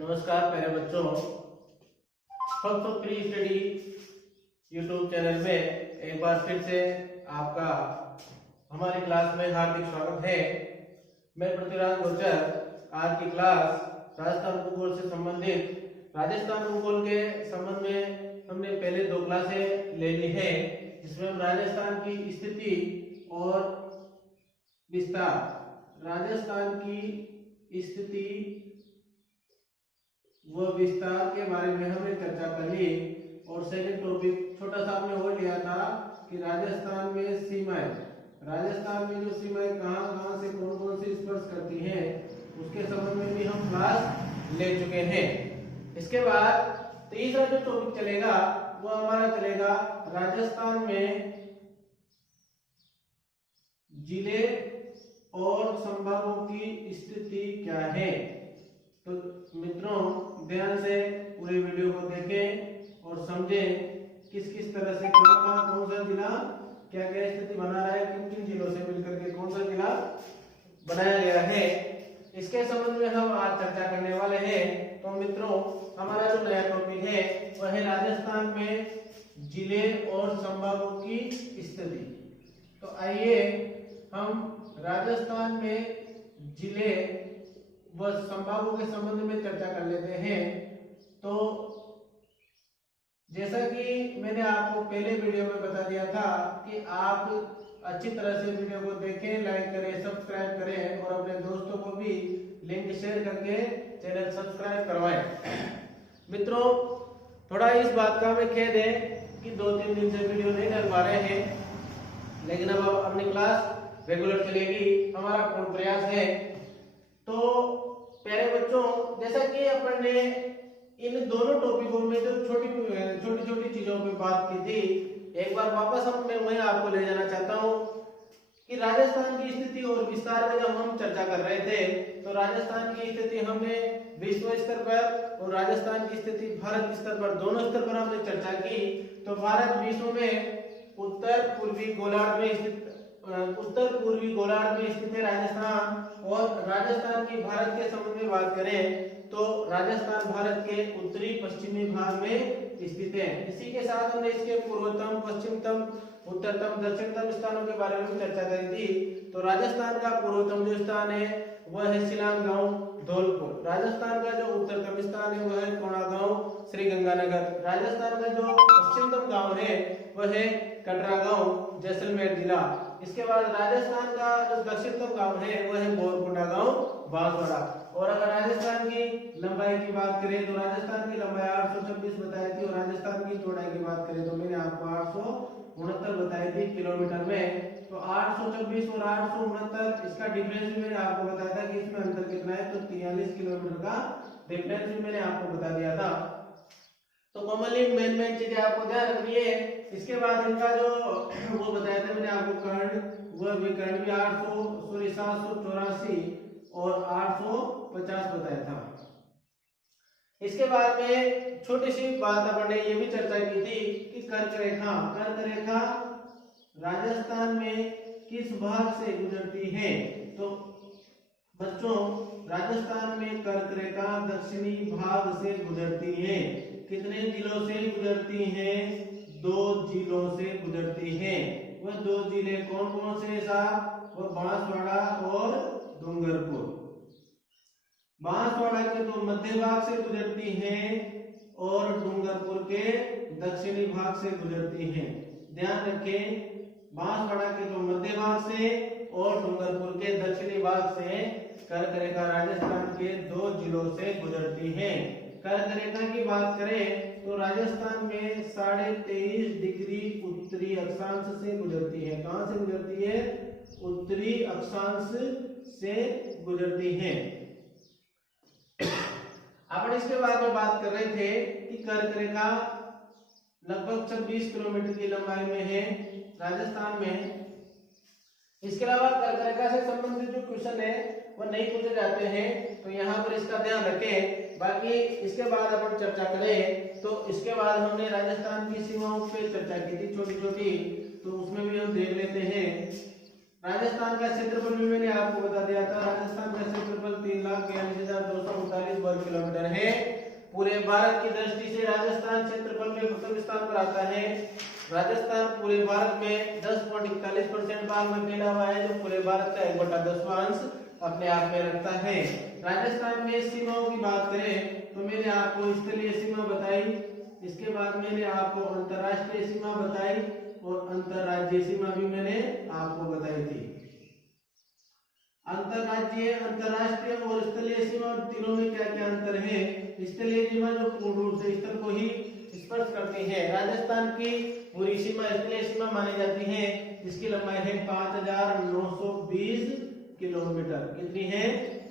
नमस्कार प्यारे बच्चों, first of pre study YouTube channel में एक बार फिर से आपका हमारी क्लास में हार्दिक स्वागत है। मैं पृथ्वीराज गोचर। आज की क्लास राजस्थान भूगोल से संबंधित राजस्थान भूगोल के संबंध में हमने पहले 2 क्लासें ले ली है, जिसमें हम राजस्थान की स्थिति और विस्तार, राजस्थान की स्थिति व विस्तार के बारे में हमने चर्चा कर ली। और सेकंड टॉपिक छोटा सा हमने हो लिया था कि राजस्थान में सीमाएं, राजस्थान में जो सीमाएं कहां-कहां से कौन-कौन से स्पर्श करती हैं, उसके संबंध में भी हम क्लास ले चुके हैं। इसके बाद तीसरा जो टॉपिक चलेगा वो हमारा चलेगा राजस्थान में जिले और संभागों की स्थिति क्या है। तो मित्रों, ध्यान से पूरे वीडियो को देखें और समझें किस किस तरह से कौन सा जिला क्या क्या स्थिति बना रहा है, किन किन जिलों से मिलकर के कौन सा जिला बनाया गया है, इसके संबंध में हम आज चर्चा करने वाले हैं। तो मित्रों, हमारा जो नया टॉपिक है वह है राजस्थान में जिले और संभागों की स्थिति। तो आइए हम राजस्थान में जिले व संभागों के संबंध में चर्चा कर लेते हैं। तो जैसा कि मैंने आपको पहले वीडियो में बता दिया था कि आप अच्छी तरह से वीडियो को देखें, लाइक करें, सब्सक्राइब करें और अपने दोस्तों को भी लिंक शेयर करके चैनल सब्सक्राइब करवाएं। मित्रों, थोड़ा इस बात का हमें खेद है कि 2-3 दिन से वीडियो नहीं डाल पा रहे हैं, लेकिन अब अपनी क्लास रेगुलर चलेगी, हमारा पूर्ण प्रयास है। तो प्यारे बच्चों, जैसा कि अपन ने इन दोनों टॉपिकों में जो छोटी चीजों पे बात की थी, एक बार वापस मैं आपको ले जाना चाहता हूँ कि राजस्थान की स्थिति और विस्तार में जब हम चर्चा कर रहे थे तो राजस्थान की स्थिति हमने विश्व स्तर पर और राजस्थान की स्थिति भारत स्तर पर, दोनों स्तर पर हमने चर्चा की। तो भारत विश्व में उत्तर पूर्वी गोलार्ध में स्थित है राजस्थान। और राजस्थान की भारत के संबंध में बात करें तो राजस्थान भारत के उत्तरी पश्चिमी भाग में स्थित है। इसी के साथ हमने इसके पूर्वतम, पश्चिमतम, उत्तरतम, दक्षिणतम स्थानों के बारे में चर्चा करी थी। तो राजस्थान का पूर्वतम जो स्थान है वह है शिलांग गांव, धौलपुर। राजस्थान का जो उत्तरतम स्थान है वह है कोणा गांव, श्रीगंगानगर। राजस्थान का जो पश्चिमतम गांव है वह है कटरा गांव, जैसलमेर जिला। इसके बाद राजस्थान का जो दक्षिणतम गांव है वह है बोरकुंडा गांव, बांसवाड़ा। और अगर राजस्थान की लंबाई की बात करें तो राजस्थान की लंबाई 826 बताई थी और राजस्थान की चौड़ाई की बात करें तो मैंने आपको 869 बताई थी किलोमीटर में। तो 826 और 869 इसका डिफरेंस भी मैंने आपको बताया था कि इसमें अंतर कितना है, तो 43 किलोमीटर का डिफरेंस भी मैंने आपको बता दिया था। तो कॉमनली मेन चीजें आपको ध्यान रखनी है। इसके बाद इनका जो वो बताया था मैंने आपको कर्ण, वह भी कर्ण भी 784 और 850 बताया था। इसके बाद में छोटी सी बात अपन ने ये भी चर्चा की थी कि कर्क रेखा राजस्थान में किस भाग से गुजरती है। तो बच्चों, राजस्थान में कर्क रेखा दक्षिणी भाग से गुजरती है। कितने जिलों से गुजरती है? 2 जिलों से गुजरती है। वह 2 जिले कौन कौन से साहब? वह बांसवाड़ा और डूंगरपुर। बांसवाड़ा के तो मध्य भाग से गुजरती हैं और डूंगरपुर के दक्षिणी भाग से गुजरती हैं। ध्यान रखें, बांसवाड़ा के तो मध्य भाग से और डूंगरपुर के दक्षिणी भाग से कर्क रेखा राजस्थान के 2 जिलों से गुजरती है। कर्क रेखा की बात करें तो राजस्थान में 23.5 डिग्री उत्तरी अक्षांश से गुजरती है। कहां से गुजरती है? उत्तरी अक्षांश से गुजरती है। अपन इसके बारे में बात कर रहे थे कि कर्क रेखा लगभग 26 किलोमीटर की लंबाई में है राजस्थान में। इसके अलावा कर्क रेखा से संबंधित जो क्वेश्चन है वह नहीं पूछे जाते हैं, तो यहाँ पर इसका ध्यान रखें। बाकी इसके बाद अपन चर्चा करें तो इसके बाद हमने राजस्थान की सीमाओं पे चर्चा की थी छोटी छोटी, तो उसमें भी हम देख लेते हैं राजस्थान का क्षेत्रफल भी मैंने आपको बता दिया था। राजस्थान का क्षेत्रफल 3,42,239 वर्ग किलोमीटर है। पूरे भारत की दृष्टि से राजस्थान क्षेत्रफल में प्रथम स्थान पर आता है। राजस्थान पूरे भारत में 10.41% भाग में फैला हुआ है, जो पूरे भारत का 1/10वां अपने आप में रखता है। राजस्थान में सीमाओं की बात करें तो मैंने आपको स्थलीय सीमा बताई, इसके बाद मैंने आपको अंतरराष्ट्रीय सीमा बताई और अंतरराज्यीय सीमा भी मैंने आपको बताई थी। अंतरराज्यीय, अंतरराष्ट्रीय और स्थलीय सीमा तीनों में क्या क्या अंतर है? स्थलीय सीमा जो पूर्ण रूप से स्थल को ही स्पर्श करती है। राजस्थान की पूरी सीमा स्थलीय सीमा मानी जाती है, जिसकी लंबाई है 5,920 किलोमीटर। कितनी है?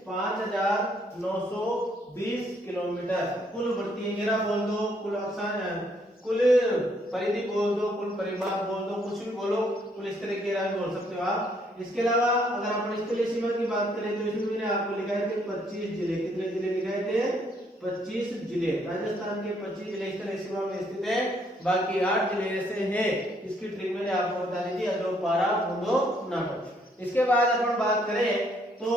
5,920 किलोमीटर। कुल वृत्तीय घेरा बोल दो, कुल अक्षांश, कुल परिधि बोल दो, कुल परिमाप बोल दो, कुछ भी बोलो, कुल इस तरह घेरा भी बोल सकते हो आप। इसके अलावा अगर अपन स्थलीय सीमा की बात करें तो इसमें मैंने आपको लिखाए थे 25 जिले। कितने जिले लिखाए थे? 25 जिले। राजस्थान के 25 जिले स्थलीय सीमा में स्थित है, बाकी 8 जिले ऐसे हैं। इसकी ट्रिक मैंने आपको बता दी थी, अजो पारा बूंदो नाटो। इसके बाद अपन बात करें तो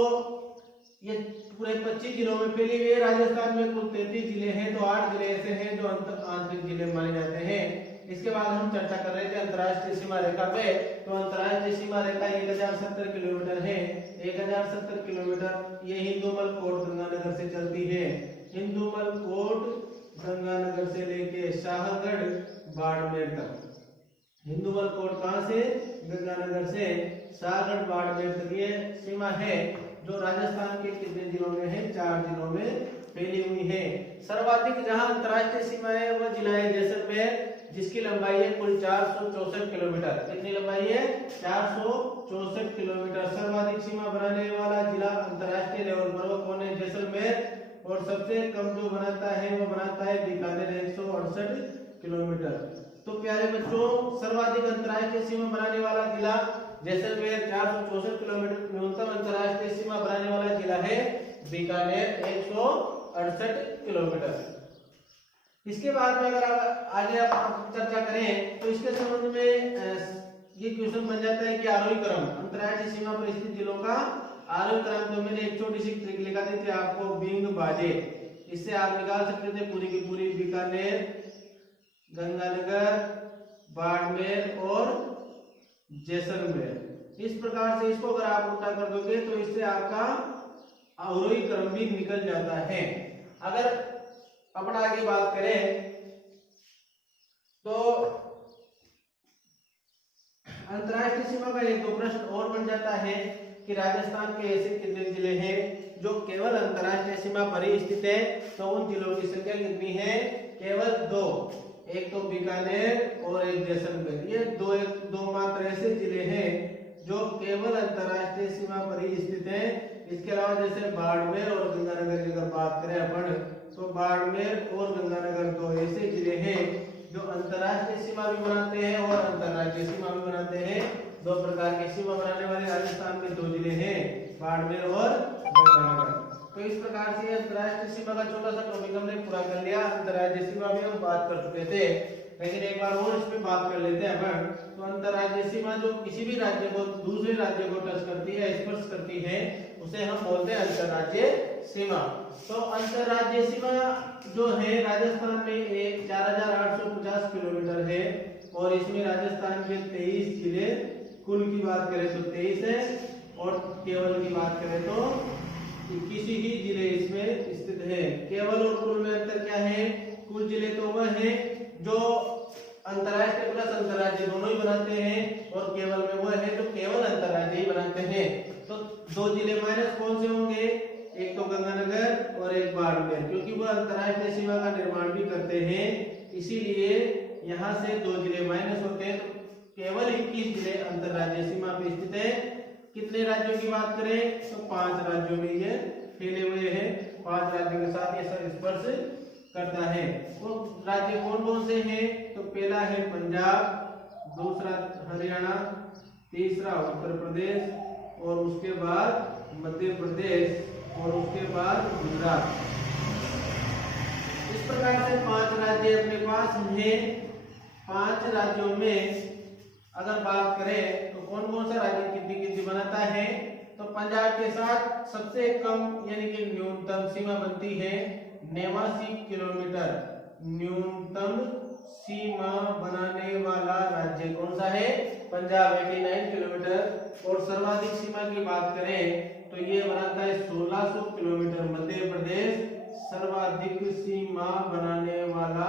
ये पूरे 25 जिलों में फैली हुई है। राजस्थान में कुल 33 जिले हैं, तो 8 जिले ऐसे हैं जो आंतरिक जिले माने जाते हैं। इसके बाद हम चर्चा कर रहे थे अंतरराष्ट्रीय सीमा रेखा पे, तो अंतरराष्ट्रीय सीमा रेखा 1070 किलोमीटर है। 1070 किलोमीटर ये हिंदूमल कोट गंगानगर से चलती है। हिंदूमल कोट गंगानगर से लेके शाहगढ़ बाड़मेर तक। हिंदूमल कोट कहां से? गंगानगर से शाहगढ़ बाड़मेर तक ये सीमा है, जो राजस्थान के कितने जिलों में है? 4 जिलों में फैली हुई है। सर्वाधिक जहां अंतरराष्ट्रीय सीमा है वह जिला है जैसलमेर, जिसकी लंबाई है कुल 464 किलोमीटर। कितनी लंबाई है? 464 किलोमीटर। सर्वाधिक सीमा बनाने वाला जिला अंतरराष्ट्रीय लेवल पर वो कौन है? जैसलमेर। और सबसे कम जो बनाता है वो बनाता है बीकानेर, 168 किलोमीटर। तो प्यारे बच्चों, सर्वाधिक अंतरराष्ट्रीय सीमा बनाने वाला जिला जैसलमेर 464 किलोमीटर। न्यूनतम अंतरराष्ट्रीय सीमा बनाने वाला जिला है बीकानेर, 168 किलोमीटर। इसके बाद में अगर आगे आप चर्चा करें तो इसके संबंध में ये क्वेश्चन बन जाता है कि आरोही क्रम, अंतरराष्ट्रीय सीमा पर स्थित जिलों का आरोही क्रम। तो मैंने एक छोटी सी ट्रिक लिखा दी थी आपको, बिंग बाजे। इससे आप निकाल सकते थे पूरी की पूरी बीकानेर, गंगानगर, बाड़मेर और जैसलमेर। इस प्रकार से इसको अगर आप उल्टा कर दोगे तो इससे आपका आरोही क्रम भी निकल जाता है। अगर अपन आगे बात करें तो अंतरराष्ट्रीय सीमा का एक दो प्रश्न और बन जाता है कि राजस्थान के ऐसे कितने जिले हैं जो केवल अंतरराष्ट्रीय सीमा पर ही स्थित है? तो उन जिलों की संख्या कितनी है? केवल 2। एक तो बीकानेर और एक जैसलमेर। ये दो मात्र ऐसे जिले हैं जो केवल अंतरराष्ट्रीय सीमा पर ही स्थित हैं। इसके अलावा जैसे बाड़मेर और गंगानगर की अगर बात करें अपन, तो बाड़मेर और गंगानगर 2 ऐसे जिले हैं जो अंतरराष्ट्रीय सीमा भी बनाते हैं और अंतरराज्यीय सीमा भी बनाते हैं। 2 प्रकार की सीमा बनाने वाले राजस्थान में 2 जिले हैं, बाड़मेर और गंगानगर। तो इस प्रकार से अंतरराष्ट्रीय सीमा का छोटा सा टॉपिक हमने पूरा कर लिया। अंतरराज्यीय सीमा में हम बात कर चुके थे, लेकिन एक बार और इस पे बात कर लेते हैं अपन। तो अंतरराज्यीय सीमा जो किसी भी राज्य को दूसरे राज्य को टच करती है, स्पर्श करती है, उसे हम बोलते हैं अंतरराज्यीय सीमा। तो अंतरराज्यीय सीमा जो है राजस्थान में 4850 किलोमीटर है और इसमें राजस्थान के 23 जिले, कुल की बात करें तो 23 है और केवल की बात करें तो 21 ही जिले इसमें स्थित है। केवल और कुल में अंतर क्या है? कुल जिले तो वह है जो अंतरराष्ट्रीय प्लस अंतरराज्यीय दोनों ही बनाते हैं और केवल में वह है जो केवल अंतरराज्यीय ही बनाते हैं। तो 2 जिले माइनस कौन से होंगे? एक तो गंगानगर और एक बाड़मेर, क्योंकि वह अंतरराष्ट्रीय सीमा का निर्माण भी करते हैं, इसीलिए यहाँ से 2 जिले माइनस होते हैं। तो केवल 21 जिले अंतरराज्यीय सीमा पे स्थित है। कितने राज्यों की बात करें तो 5 राज्यों में ये फैले हुए हैं। 5 राज्यों के साथ ये स्पर्श करता है। वो राज्य कौन कौन से हैं? तो पहला है पंजाब, दूसरा हरियाणा, तीसरा उत्तर प्रदेश और उसके बाद मध्य प्रदेश और उसके बाद गुजरात। इस प्रकार से 5 राज्य अपने पास हैं। 5 राज्यों में अगर बात करें तो कौन कौन सा राज्य कितनी कितनी बनाता है, तो पंजाब के साथ सबसे कम यानी कि न्यूनतम सीमा बनती है 89 किलोमीटर। न्यूनतम सीमा बनाने वाला राज्य कौन सा है, पंजाब 89 किलोमीटर। और सर्वाधिक सीमा की बात करें तो ये बनाता है 1600 किलोमीटर। मध्य प्रदेश सर्वाधिक सीमा बनाने वाला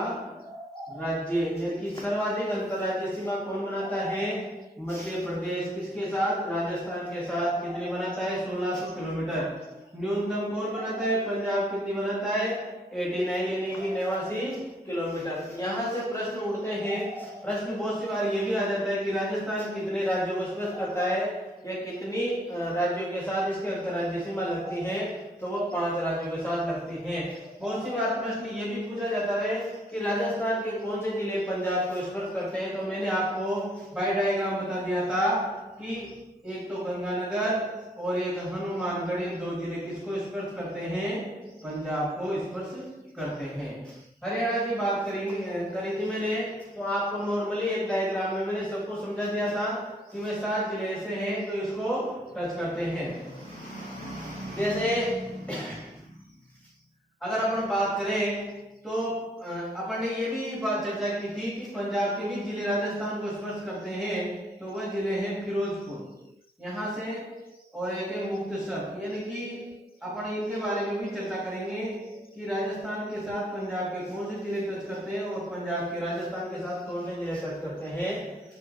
राज्य, यानी कि सर्वाधिक अंतरराज्यीय सीमा कौन बनाता है, मध्य प्रदेश। किसके साथ, राजस्थान के साथ। कितनी बनाता है, 1600 किलोमीटर। न्यूनतम कौन बनाता है, पंजाब। कितनी बनाता है, 89 यानी कि 89 किलोमीटर। यहाँ से प्रश्न उठते हैं, प्रश्न बहुत सी बार ये भी आ जाता है कि राजस्थान कितने राज्यों को स्पर्श करता है या कितनी राज्यों के साथ इसके अंतरराज्यीय सीमा लगती है, तो वो 5 राज्यों के साथ लगती है। बहुत सी बार प्रश्न ये भी पूछा जाता है कि राजस्थान के कौन से जिले पंजाब को स्पर्श करते हैं, तो मैंने आपको बाय डायग्राम बता दिया था कि एक तो गंगानगर और एक हनुमानगढ़, ये 2 जिले किसको स्पर्श करते हैं, पंजाब को स्पर्श करते हैं। हरियाणा की बात करी थी मैंने, तो आपको नॉर्मली एक डायग्राम में मैंने सबको समझा दिया था कि वे 7 जिले ऐसे हैं तो इसको टच करते हैं। जैसे अगर अपन बात करें तो अपन ने ये भी बात चर्चा की थी कि पंजाब के भी जिले राजस्थान को स्पर्श करते हैं, तो वह जिले हैं फिरोजपुर यहाँ से और एक है मुक्तसर, यानी कि अपन इनके बारे में भी चर्चा करेंगे कि राजस्थान के साथ पंजाब के कौन से जिले टच करते हैं और पंजाब के राजस्थान के साथ कौन से जिले टच करते हैं।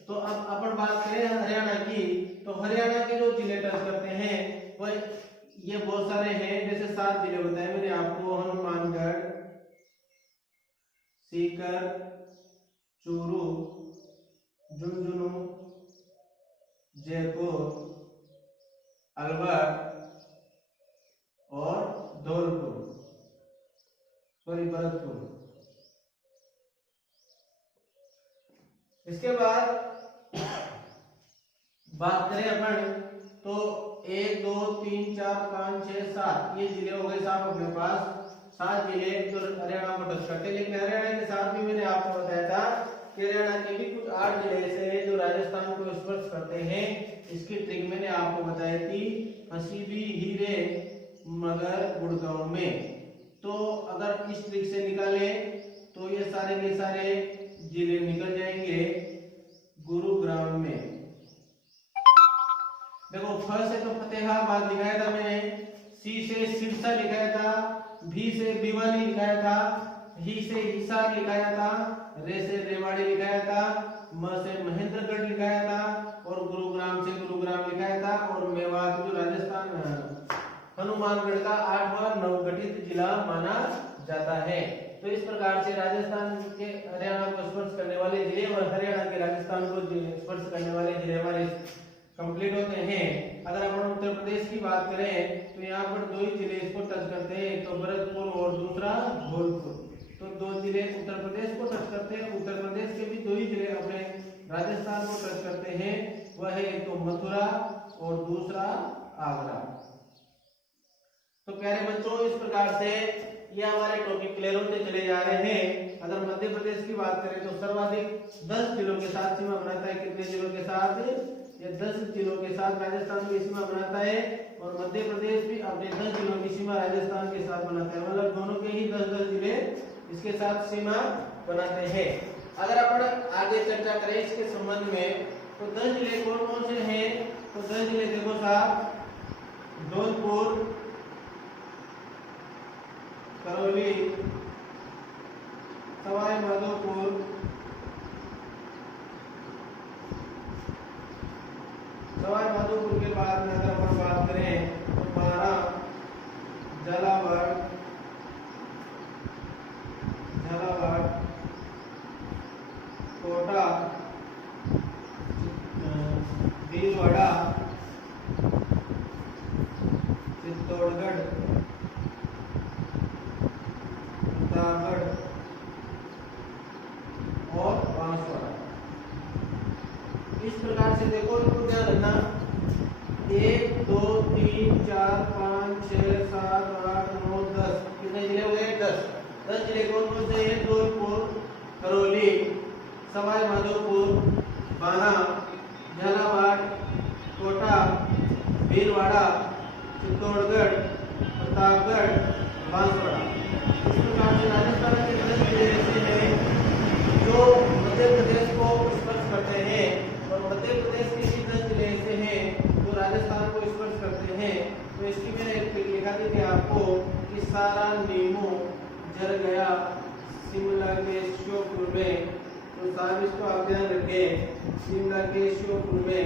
तो अब अपन बात करें हरियाणा की, तो हरियाणा के जो जिले टच करते हैं वह ये बहुत सारे हैं। जैसे 7 जिले बताए मैंने आपको, हनुमानगढ़, सीकर, चूरू, झुंझुनू, जयपुर, अलवर और धौलपुर, भरतपुर। इसके बाद बात करें अपन तो 1 2 3 4 5 6 7 ये जिले हो गए साहब अपने पास। 7 जिले जो हरियाणा को टच करते हैं, लेकिन हरियाणा के साथ भी मैंने आपको बताया था कि हरियाणा के भी कुछ 8 जिले ऐसे हैं जो राजस्थान को स्पर्श करते हैं। इसकी ट्रिक मैंने आपको बताई थी, हसीबी, हीरे, मगर, गुड़गांव में। तो अगर इस ट्रिक से निकाले तो ये सारे के सारे जिले निकल जाएंगे गुरुग्राम में। देखो फ से तो फतेहाबाद लिखाया था मैंने, सी से सिरसा लिखाया था, भी से भिवानी लिखाया था, ही से हिसार लिखाया था, रे से रेवाड़ी लिखाया था, म से महेंद्रगढ़ लिखाया था और गुरुग्राम से गुरुग्राम लिखाया था। और मेवात जो राजस्थान हनुमानगढ़ का 8वां नवगठित जिला माना जाता है। तो इस प्रकार से राजस्थान के हरियाणा को स्पर्श करने वाले जिले और हरियाणा के राजस्थान को स्पर्श करने वाले जिले हमारे कंप्लीट होते हैं। अगर अपन उत्तर प्रदेश की बात करें तो यहाँ पर 2 ही जिले इसको टच करते हैं, एक तो भरतपुर और दूसरा धौलपुर। तो 2 जिले उत्तर प्रदेश को टच करते हैं। उत्तर प्रदेश के भी 2 ही जिले अपने राजस्थान को टच करते हैं, वह है एक तो मथुरा और दूसरा आगरा। तो प्यारे बच्चों, इस प्रकार से ये हमारे टॉपिक क्लियर होते चले जा रहे हैं। अगर मध्य प्रदेश की बात करें तो सर्वाधिक 10 जिलों के साथ सीमा बनाता है। कितने जिलों के साथ, ये 10 जिलों के साथ राजस्थान की सीमा बनाता है और मध्य प्रदेश भी अपने 10 जिलों की सीमा राजस्थान के साथ बनाता है। मतलब दोनों के ही 10-10 जिले इसके साथ सीमा बनाते हैं। अगर अपन आगे चर्चा करें इसके संबंध में तो 10 जिले कौन कौन से हैं, तो 10 जिले देखो साहब, धौलपुर, करौली, सवाई माधोपुर, सवाई माधोपुर के बाद में अगर अपन बात करें तो बारा, झालावाड़, कोटा, भीलवाड़ा, चित्तौड़गढ़, प्रतापगढ़ और बांसवाड़ा। इस प्रकार से देखो, इनको क्या रखना, 1 2 3 4 5 6 7 8 9 10 कितने जिले हो गए, 10 जिले कौन कौन से हैं, धौलपुर, करौली, सवाई माधोपुर, बाना, भीलवाड़ा, चित्तौड़गढ़, प्रतापगढ़, बांसवाड़ा। इस प्रकार से राजस्थान के 10 जिले ऐसे हैं जो मध्य प्रदेश को स्पर्श करते हैं और मध्य प्रदेश के 10 जिले ऐसे हैं जो राजस्थान को स्पर्श करते हैं। तो इसकी मैंने एक पिक लिखा थी कि आपको कि सारा नीमू झर गया शिमला के श्योपुर में। तो साहब इसको आप ध्यान रखें, शिमला के श्योपुर में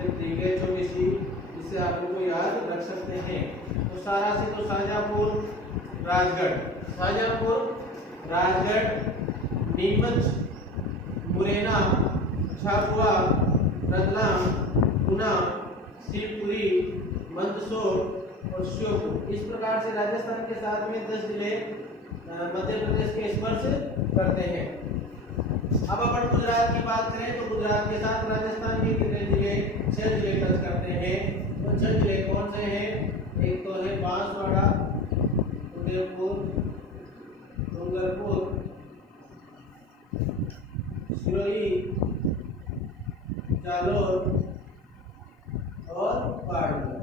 ठीक है 24, इससे आप लोग को याद रख सकते हैं। तो सारा से तो शाहजहांपुर, राजगढ़, शाहजहांपुर, राजगढ़, नीमच, मुरैना, झाबुआ, रतलाम, गुना, शिवपुरी, मंदसौर और श्योपुर। इस प्रकार से राजस्थान के साथ में 10 जिले मध्य प्रदेश के स्पर्श करते हैं। अब अपन गुजरात की बात करें तो गुजरात के साथ राजस्थान के कितने जिले? 6 जिले टच करते हैं। तो 6 जिले कौन से हैं? एक तो है बांसवाड़ा, उदयपुर, डूंगरपुर, सिरोही, जालोर और बाड़मेर।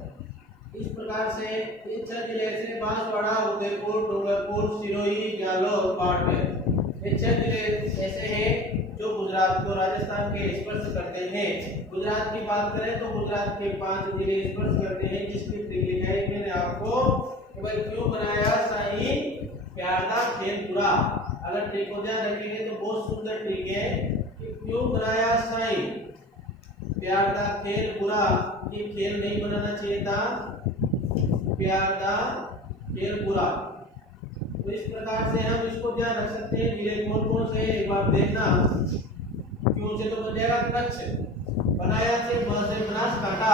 इस प्रकार से ये 6 जिले से बांसवाड़ा, उदयपुर, डूंगरपुर, सिरोही, जालोर, बाड़मेर, ये 6 जिले ऐसे हैं जो गुजरात को राजस्थान के स्पर्श करते हैं। गुजरात की बात करें तो गुजरात के 5 जिले स्पर्श करते हैं, जिसकी ट्रिक लिखा है मैंने आपको कि भाई क्यों बनाया साईं प्यारदा खेलपुरा। अगर ट्रिक को ध्यान रखेंगे तो बहुत सुंदर ट्रिक है कि क्यों बनाया साईं प्यारदा खेलपुरा। ये खेल नहीं बनाना चाहिए था, प्यारदा खेलपुरा। तो इस प्रकार से हम इसको ध्यान रख सकते हैं। जिले कौन कौन से एक बार देखना। क्यों से तो बन जाएगा कच्छ, बनाया से बनासकांठा,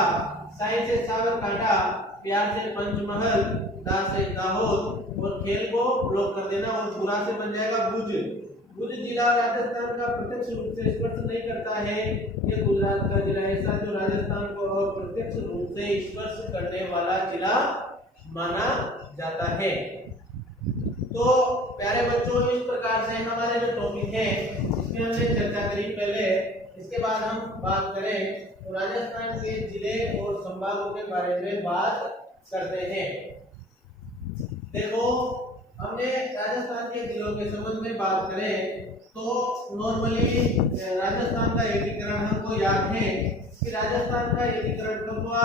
साई से साबरकांठा, प्यार से पंचमहल, दा से दाहोद और खेल को ब्लॉक कर देना और पूरा से बन जाएगा भुज। भुज जिला राजस्थान का प्रत्यक्ष रूप से स्पर्श नहीं करता है। ये गुजरात का जिला ऐसा जो राजस्थान को प्रत्यक्ष रूप से स्पर्श करने वाला जिला माना जाता है। तो प्यारे बच्चों, इस प्रकार से हमारे जो टॉपिक है इसमें हमने चर्चा करी पहले। इसके बाद हम बात करें तो राजस्थान के जिले और संभागों के बारे में बात करते हैं। देखो, हमने राजस्थान के जिलों के संबंध में बात करें तो नॉर्मली राजस्थान का एकीकरण हमको याद है कि राजस्थान का एकीकरण कब हुआ?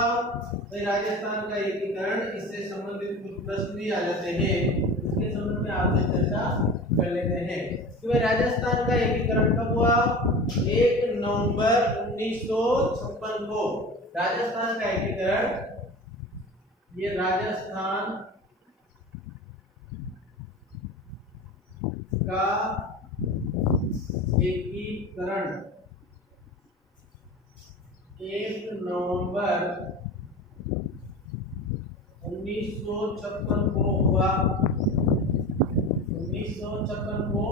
तो राजस्थान का एकीकरण इससे संबंधित कुछ प्रश्न भी आ जाते हैं, इसके संबंध में आपसे चर्चा कर लेते हैं। तो राजस्थान का एकीकरण कब हुआ? 1 नवंबर 1956 को राजस्थान का एकीकरण, ये राजस्थान का एकीकरण 1 नवंबर 1956 को हुआ। 1956 को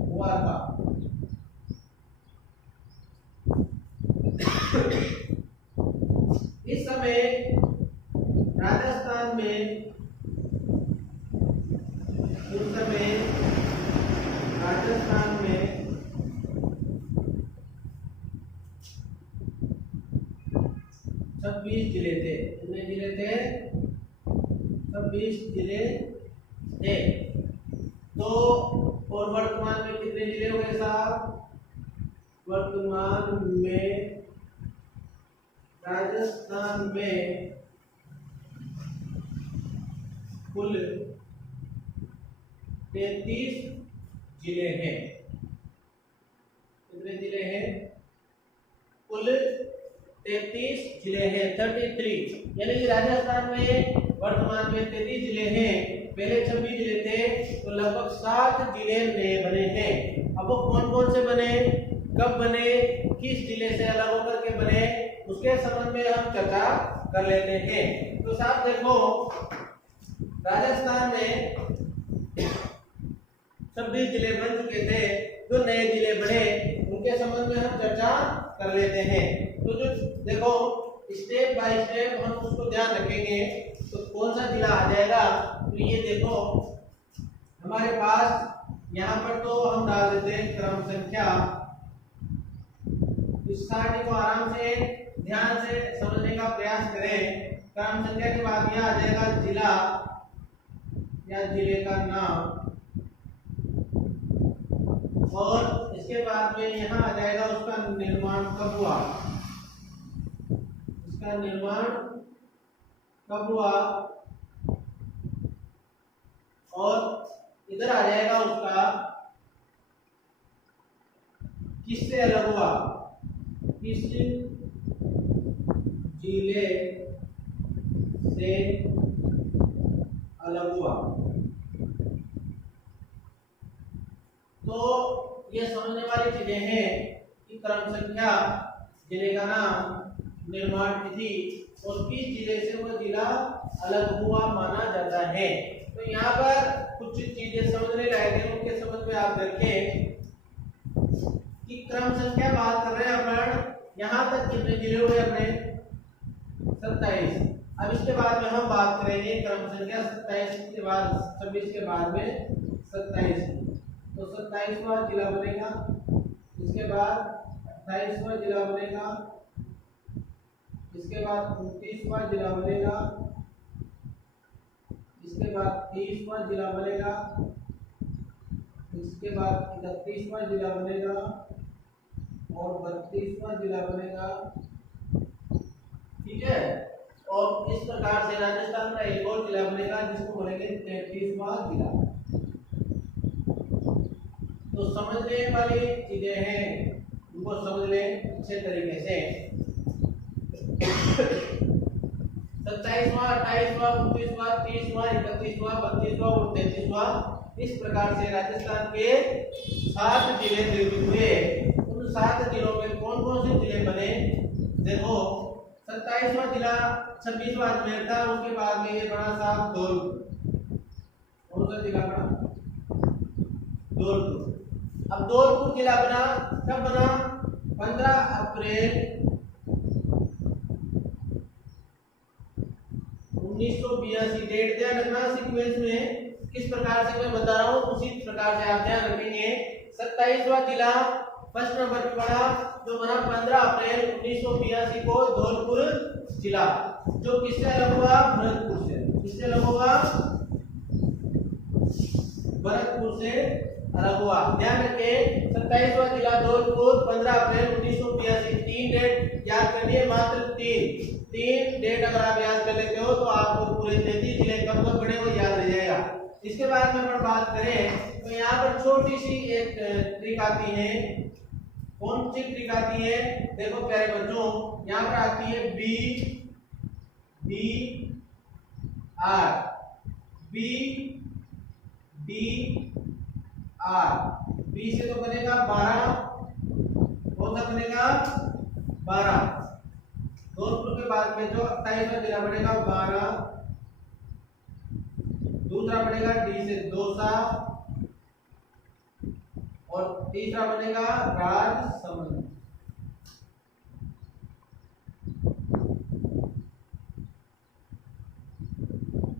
हुआ था। इस समय राजस्थान में, उस समय राजस्थान में 26 जिले थे। कितने जिले थे? 26 जिले थे। तो और वर्तमान में कितने जिले हो गए साहब? वर्तमान में राजस्थान में कुल 33 जिले हैं। कितने जिले हैं? कुल 33 जिले हैं, 33। यानी कि राजस्थान में वर्तमान में 33 जिले हैं। पहले 26 जिले थे, तो लगभग 7 जिले नए बने हैं। अब वो कौन कौन से बने, कब बने, किस जिले से अलग होकर के बने, उसके संबंध में हम चर्चा कर लेते हैं। तो साहब देखो, राजस्थान में 26 जिले बन चुके थे, जो नए जिले बने उनके संबंध में हम चर्चा कर लेते हैं। तो जो देखो स्टेप बाय स्टेप हम उसको ध्यान रखेंगे। तो कौन सा जिला आ जाएगा? तो ये देखो हमारे पास यहाँ पर तो हम डाल देते हैं क्रम संख्या, स्टार्टिंग को आराम से ध्यान से समझने का प्रयास करें। क्रम संख्या के बाद यहाँ आ जाएगा जिला या जिले का नाम, और इसके बाद में यहाँ आ जाएगा उसका निर्माण कब हुआ, उसका निर्माण कब हुआ, और इधर आ जाएगा उसका किससे अलग हुआ, किस जिले से अलग हुआ। तो ये समझने वाली चीजें हैं कि क्रम संख्या, जिले का नाम, निर्माण तिथि और किस जिले से वो जिला अलग हुआ माना जाता है। तो यहाँ पर कुछ चीजें समझने लायक है, उनके समझ में आप रखें कि क्रम संख्या बात कर रहे हैं अपन, यहाँ तक कितने जिले हुए अपने 27। अब इसके बाद में हम बात करेंगे क्रम संख्या 27 के बाद 26 के बाद में 27, तो 27वां जिला बनेगा, इसके बाद 28वां जिला बनेगा, इसके बाद 29वां जिला बनेगा, इसके बाद 30वां जिला बनेगा, इसके बाद 31वां जिला बनेगा और 32वां जिला बनेगा। ठीक है, और इस प्रकार से राजस्थान का एक और जिला बनेगा जिसको बोलेंगे 33वां जिला। तो समझने वाली चीजें हैं, उनको समझ लें अच्छे तरीके से। 27वां, 28वां, 29वां, 30वां, 31वां, 32वां और 33वां, इस प्रकार से राजस्थान के 7 जिले निर्मित हुए। उन 7 जिलों में कौन कौन से जिले बने, देखो 27वां जिला 26वां अजमेर था, उसके बाद में ये बड़ा सा धौलपुर। कौन सा जिला बना, धौलपुर। अब धौलपुर जिला बना कब बना, 15 अप्रैल 1982। डेट ध्यान रखना, सीक्वेंस में किस प्रकार से मैं बता रहा हूँ उसी प्रकार से आप ध्यान रखेंगे। 27वां जिला फर्स्ट नंबर पे बना, जो बना 15 अप्रैल 1982 को, धौलपुर जिला, जो किससे अलग हुआ, भरतपुर से। किससे अलग हुआ, भरतपुर से अलग हुआ। ध्यान रखें 27वां जिला धौलपुर 15 अप्रैल 1982। 3 डेट याद करनी है, मात्र 3 डेट अगर आप याद कर लेते हो तो आपको पूरे 33 जिले कब कब बने वो याद रह जाएगा। इसके बाद में अगर बात करें तो यहाँ पर छोटी सी एक ट्रिक आती है। कौन सी ट्रिक आती है, देखो प्यारे बच्चों, यहाँ पर आती है B D R, B D R. B से तो बनेगा 12, कौन सा बनेगा 12। धौलपुर के बाद में जो 28वां जिला बनेगा 12, दूसरा बनेगा डी से दौसा और तीसरा बनेगा राजसमंद।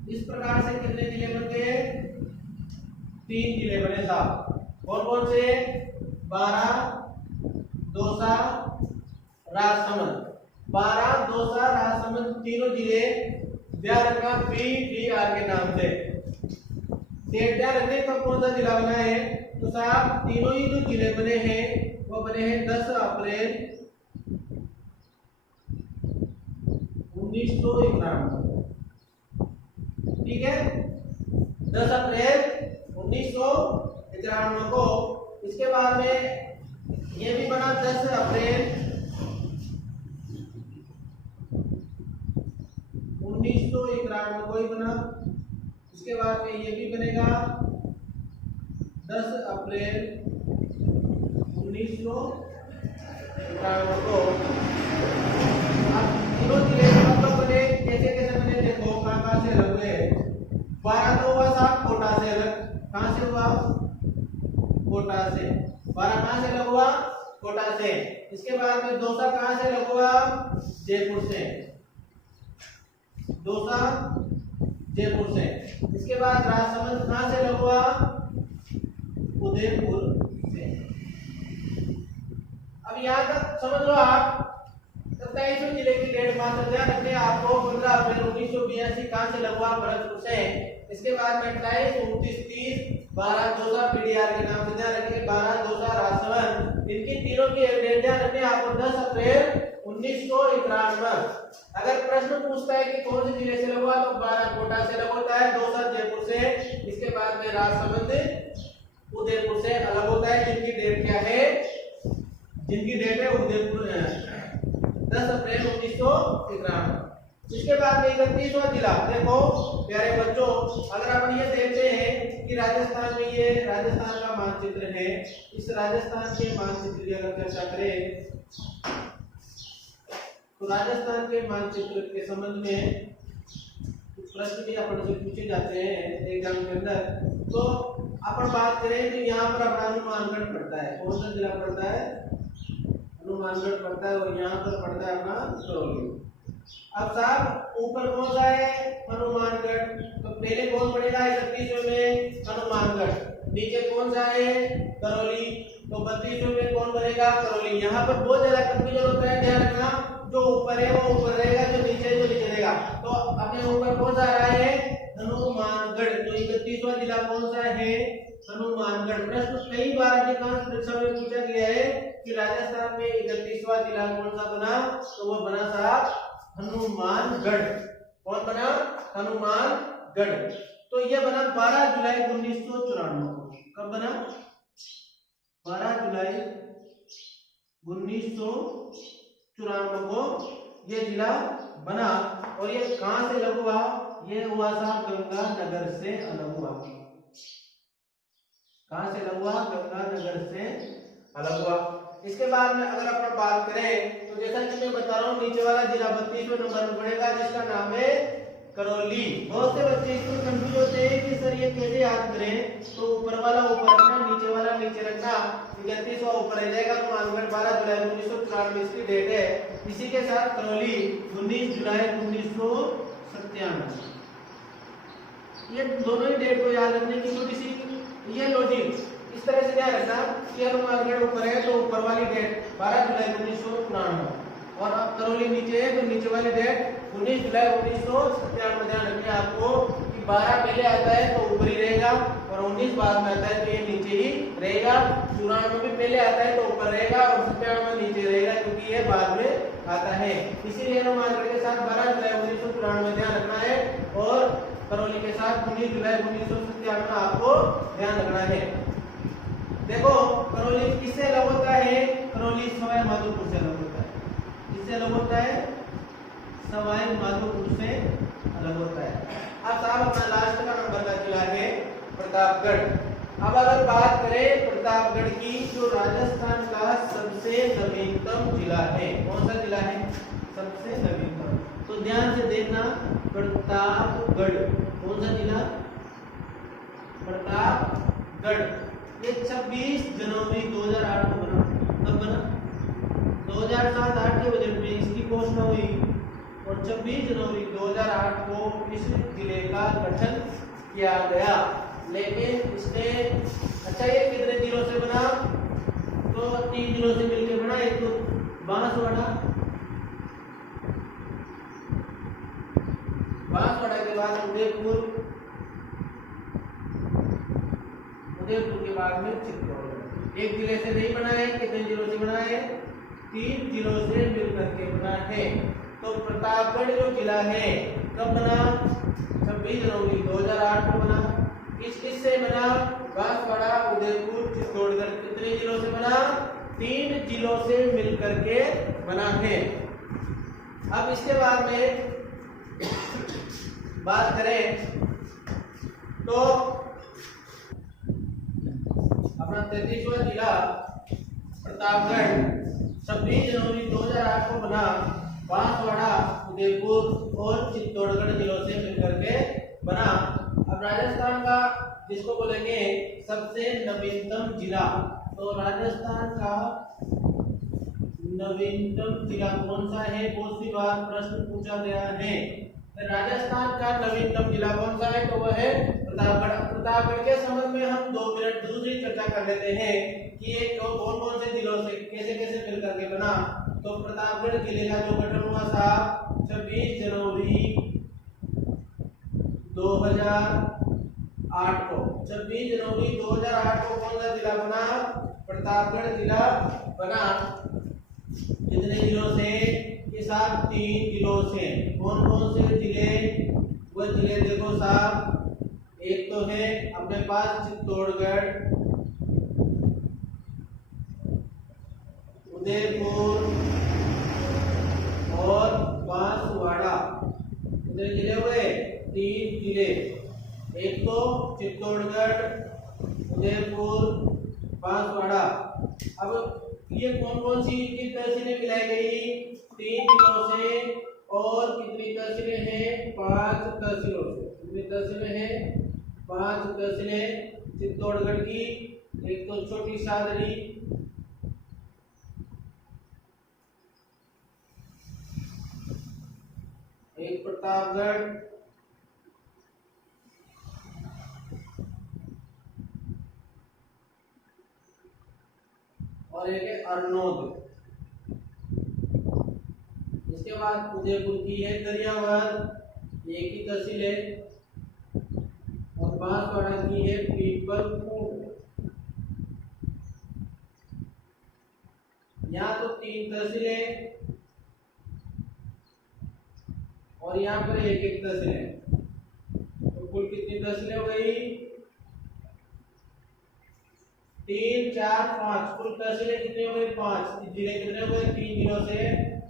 इस प्रकार से कितने जिले बन गए, 3 जिले बने साहब। कौन कौन से, 12, दौसा, राजसमंद। 12, दौसा, राजसमंद तीनों जिले ध्यान रखना BDR के नाम से। डेट ध्यान रखने कब कौन सा जिला बना है, तो साहब तीनों ही जो जिले बने हैं वो बने हैं 10 अप्रैल 1991। ठीक है, 10 अप्रैल 1991 को। इसके बाद में ये भी बना 10 अप्रैल 1991 को ही बना। इसके बाद में ये भी बनेगा 10 अप्रैल 1991 को। अब तीनों जिले कब बने, कैसे कैसे बने, देखो कहाँ से अलग हुए। 12 तो हुआ साहब कोटा से अलग, कहाँ से हुआ, कोटा से। 12 कहाँ से अलग हुआ, कोटा से। इसके बाद में दौसा कहाँ से अलग हुआ, जयपुर से, दौसा जयपुर से। इसके बाद राजसमंद कहाँ से अलग हुआ, उदयपुर से। अब यहाँ तक समझ लो आप। 27वें जिले की डेट मात्र ध्यान रखने आपको 15 अप्रैल 1982 कहां से लगवा भरतपुर से। इसके बाद में 28, 29, 30, 12 दोसा पीडीआर के नाम से ध्यान रखिए, 12 दोसा राजसमंद, इनकी तीनों की डेट ध्यान रखने आपको 10 अप्रैल 1991। अगर प्रश्न पूछता है कि कौन से जिले से लगवा तो 12 कोटा से अलग होता है, दोसा जयपुर से, इसके बाद में राजसमंद उदयपुर से अलग होता है, जिनकी डेट क्या है, जिनकी डेट है उदयपुर 10 अप्रैल 1991। इसके बाद में 31वां जिला, देखो प्यारे बच्चों, अगर अपन ये देखते हैं कि राजस्थान में ये राजस्थान का मानचित्र है, इस राजस्थान के मानचित्र की अगर चर्चा करें तो राजस्थान के मानचित्र के संबंध में प्रश्न भी अपन से पूछे जाते हैं एग्जाम के अंदर। तो अपन बात करें तो यहाँ पर अपना हनुमानगढ़ पड़ता है, कौन सा जिला पड़ता है, हनुमानगढ़ पड़ता है, और यहाँ पर पड़ता है अपना करौली। अब साहब ऊपर कौन सा है, हनुमानगढ़, तो पहले कौन पड़ेगा 31वें में हनुमानगढ़, नीचे कौन सा है करौली, तो 32वें में कौन बनेगा करौली। यहाँ पर बहुत ज्यादा कंफ्यूजन होता है, ध्यान रखना, जो ऊपर है वो ऊपर रहेगा, जो नीचे रहेगा। तो अपने ऊपर कौन सा आ रहा है हनुमानगढ़, तो 31वां जिला कौन सा है हनुमानगढ़। प्रश्न कई बार अधिकांश परीक्षा में पूछा गया है कि राजस्थान में 31वां जिला कौन सा बना, तो वो बना साहब हनुमानगढ़। कौन बना, हनुमानगढ़। तो ये बना 12 जुलाई 1994 को। कब बना, 12 जुलाई 1994 को ये जिला बना। और ये कहां से अलग हुआ, ये हुआ साहब गंगानगर से अलग हुआ। कहां से अलग हुआ, गंगानगर से अलग हुआ। इसके बाद में अगर अपन बात करें तो जैसा कि मैं बता रहा हूँ, नीचे वाला जिला 32वें नंबर पर पड़ेगा, जिसका नाम है करौली। बहुत से बच्चे इसमें कंफ्यूज होते हैं कि सर ये कैसे याद करें, तो ऊपर वाला ऊपर रखना, नीचे वाला नीचे रखना, 31वां ऊपर रह जाएगा। तो हनुमानगढ़ 12 जुलाई 1994 इसकी डेट है। इसी के साथ करौली 19 जुलाई 1997। ये दोनों ही डेट को याद रखने की छोटी सी ये लॉजिक इस तरह से ध्यान रखना कि हनुमानगढ़ ऊपर है तो ऊपर वाली डेट 12 जुलाई 1994, और अब करौली नीचे है तो नीचे वाली डेट 19 जुलाई 1997। ध्यान रखिए आपको कि 12 पहले आता है तो ऊपर ही रहेगा, और 19 बाद में आता है तो ये नीचे ही रहेगा। 94 भी पहले आता है तो ऊपर रहेगा, और 97 नीचे रहेगा, क्योंकि ये बाद में आता है। इसीलिए हनुमानगढ़ के साथ 12 जुलाई 1994 ध्यान रखना है, और करौली के साथ 19 जुलाई 1997 आपको ध्यान रखना है। देखो करौली किससे अलग होता है, करौली सवाई माधोपुर से अलग होता है। किससे अलग होता है, सवाई माधोपुर से अलग होता है। अब साहब अपना लास्ट का नंबर का जिला है प्रतापगढ़। अब अगर बात करें प्रतापगढ़ की, जो राजस्थान का सबसे नवीनतम जिला है, कौन सा जिला है सबसे नवीनतम, तो ध्यान से देखना, प्रतापगढ़ कौन सा जिला, प्रतापगढ़। ये 26 जनवरी 2008 को बना। कब बना, 2007-8 के बजट में इसकी घोषणा हुई, और 26 जनवरी 2008 को इस जिले का गठन किया गया। लेकिन इसने अच्छा ये कितने जिलों से बना, तो 3 जिलों से मिलकर बना। एक तो बांसवाड़ा, बांसवाड़ा के बाद उदयपुर, उदयपुर के बाद में चित्तौड़गढ़। एक जिले से नहीं बना है, कितने जिलों से बना है, 3 जिलों से मिलकर के बना है। तो प्रतापगढ़ जो जिला है कब बना, 26 जनवरी 2008 को बना। किससे बना, बांसवाड़ा, उदयपुर, चित्तौड़गढ़, कितने जिलों से बना, 3 जिलों से मिलकर के बना है। अब इसके बाद में बात करें तो अपना 33वां जिला प्रतापगढ़ 26 जनवरी 2008 को बना। बांसवाड़ा, उदयपुर और चित्तौड़गढ़ जिलों से मिलकर के बना। अब राजस्थान का जिसको बोलेंगे सबसे नवीनतम जिला, तो राजस्थान का नवीनतम जिला कौन सा है, बहुत सी बार प्रश्न पूछा गया है। राजस्थान का नवीनतम जिला कौन सा है, तो वह है प्रतापगढ़। प्रतापगढ़ के संबंध में हम 2 मिनट दूसरी चर्चा कर लेते हैं कि ये कौन कौन से जिलों से कैसे कैसे मिलकर के बना। तो प्रतापगढ़ जिले का जो गठन हुआ था 26 जनवरी 2008 को। 26 जनवरी 2008 को कौन सा जिला बना? प्रतापगढ़ जिला बना। कितने जिलों से? ये साहब 3 जिलों से। कौन कौन से जिले? वो जिले देखो साहब, एक तो है अपने पास चित्तौड़गढ़, उदयपुर और बांसवाड़ा। कितने जिले हुए? 3 जिले। एक तो चित्तौड़गढ़, उदयपुर, बांसवाड़ा। अब ये कौन कौन सी इनकी तहसीलें मिलाई गई? 3 जिलों से। और कितनी तहसीलें हैं? 5 तहसीलों से। कितनी तहसीलें हैं? 5 तहसीलें। चित्तौड़गढ़ की एक तो छोटी सादरी, एक प्रतापगढ़, और एक है अरनोद। इसके बाद उदयपुर की है दरियावर, एक ही तहसील है। और बांसवाड़ा की है पीपलपुर। यहाँ तो 3 तहसीलें और यहाँ पर एक एक तहसील है। तो कुल कितनी तहसीलें हो गई? 3, 4, 5। कुल तहसीलें कितनी हो गई? 5। जिले कितने हो गए? 3 जिलों से।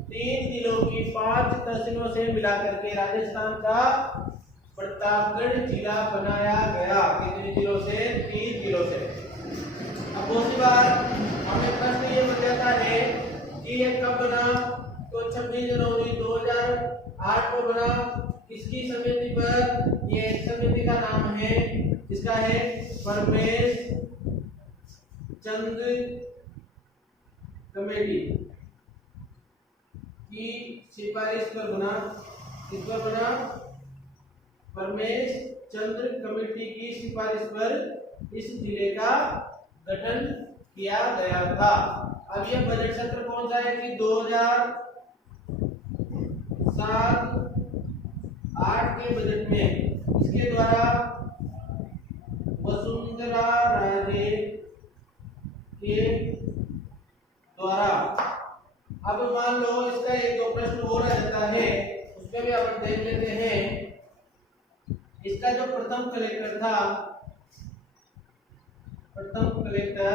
3 जिलों की 5 तहसीलों से मिलाकर के राजस्थान का प्रतापगढ़ जिला बनाया गया। कितने जिलों से? 3 जिलों से। अब दूसरी बात, हमें प्रश्न ये बन जाता है कि ये कब बना? तो 26 जनवरी 2008 को बना। किसकी समिति पर? ये समिति का नाम है, इसका है परमेश चंद्र कमेटी की सिफारिश पर बना। किस पर बना? परमेश चंद्र कमेटी की सिफारिश पर इस जिले का गठन किया गया था। अब यह बजट सत्र कौन सा है कि 2007-08 के बजट में इसके द्वारा वसुंधरा राजे के द्वारा, अब मान लो इसका 1-2 प्रश्न हो रहा जाता है, उसमें भी अपन देख लेते हैं। इसका जो प्रथम कलेक्टर था, प्रथम कलेक्टर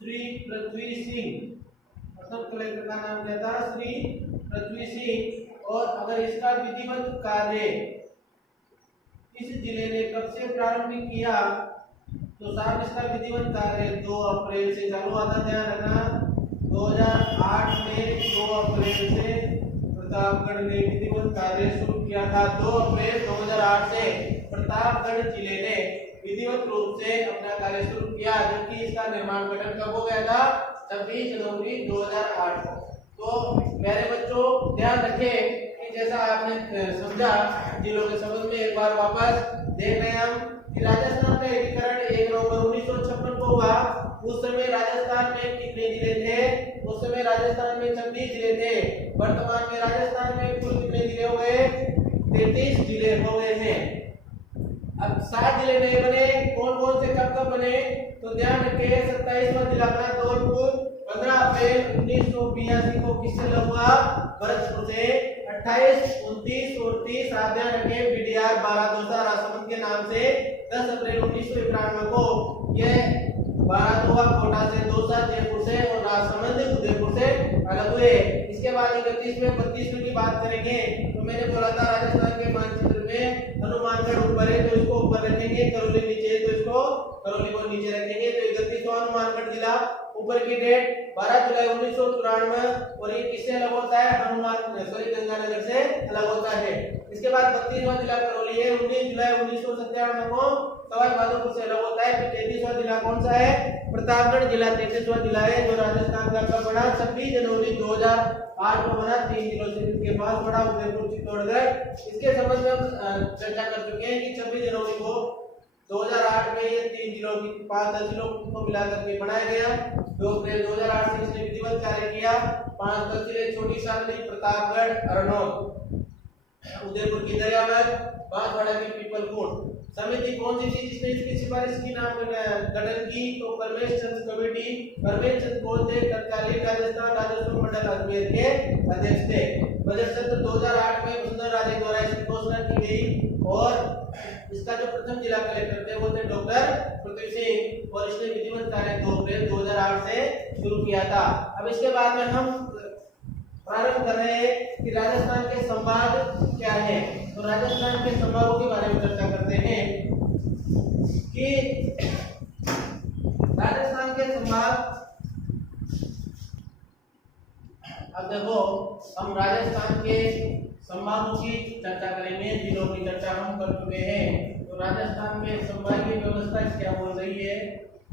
श्री पृथ्वी सिंह। प्रथम कलेक्टर का नाम क्या था? श्री पृथ्वी सिंह। और अगर इसका विधिवत कार्य इस जिले ने कब से प्रारंभ किया? तो साहब इसका विधिवत कार्य 2 अप्रैल से चालू हुआ था। ध्यान रखना, 2008 में 2 अप्रैल से प्रतापगढ़ ने विधिवत कार्य शुरू किया था। 2 अप्रैल 2008 से प्रतापगढ़ जिले ने विधिवत रूप से अपना कार्य शुरू किया, जबकि इसका निर्माण गठन कब हो गया था? 26 जनवरी 2008 को। तो प्यारे बच्चों ध्यान रखें कि जैसा आपने समझा, जिलों के संबंध में एक बार वापस देख रहे हैं हम कि राजस्थान का एकीकरण 1 नवंबर 1956 को हुआ। उस समय राजस्थान में कितने जिले थे? उस समय राजस्थान में 26 जिले थे। वर्तमान में राजस्थान में कुल कितने जिले हो गए? 33 जिले हो गए हैं। अब 7 जिले नहीं बने। कौन कौन से कब कब बने? तो ध्यान रखिए, 27वां जिला बना धौलपुर 15 अप्रैल 1982 को। किससे लगा हुआ? भरतपुर से। 28, 29 और 30 आप ध्यान रखें, बीडीआर 12 राजसमंद के नाम से 10 अप्रैल 1991 को यह 12 कोटा से 2 जयपुर से और राजसमंद उदयपुर से अलग हुए। इसके बाद 31वें 32वें की बात करेंगे तो मैंने बोला था राजस्थान के मानचित्र में हनुमानगढ़ ऊपर है तो इसको ऊपर रखेंगे, करौली नीचे है तो इसको करौली को नीचे रखेंगे। तो 31वां हनुमानगढ़ जिला, ऊपर की डेट 12 जुलाई 1994 और ये किससे अलग होता है? गंगानगर से अलग होता है। इसके बाद 32वां जिला करौली है, 19 जुलाई 1997 को सवाई माधोपुर से अलग होता है। फिर 33वां जिला कौन सा है? प्रतापगढ़ जिला 33वां जिला है, जो राजस्थान का कब बना? 26 जनवरी 2008 को बना। 3 जिलों से इसके पास बड़ा उदयपुर, चित्तौड़गढ़। इसके संबंध में हम चर्चा कर चुके हैं कि 26 जनवरी को 2008 में ये 3 जिलों की 5 तहसीलों को मिलाकर के बनाया गया। 2 अप्रैल 2008 से इसने विधिवत कार्य किया। किया। 5 तहसीलें छोटी सादली, प्रतापगढ़, अरनोद, उदयपुर की दरियावर्द, बांसवाड़ा की पीपलकोट। समिति कौन सी थी जिसने इसकी सिफारिश की नाम गठन की? तो परमेश चंद कमेटी। परमेश चंद कौन थे? तत्कालीन राजस्थान राजस्व मंडल अजमेर के अध्यक्ष थे। बजट सत्र 2008 में वसुंधरा राजे द्वारा इसकी घोषणा की गई और इसका जो प्रथम जिला कलेक्टर थे वो थे डॉक्टर पृथ्वी सिंह और इसने विधिवत कार्य 2 अप्रैल 2008 से शुरू किया था। अब इसके बाद में हम प्रारंभ कर रहे हैं कि राजस्थान के संभाग क्या है। तो राजस्थान के संभागों के बारे में चर्चा करते हैं कि राजस्थान के संभाग, अब देखो हम राजस्थान के संभागों की चर्चा करेंगे, जिलों की चर्चा हम कर चुके हैं। तो राजस्थान में संभागीय व्यवस्था क्या बोल रही है?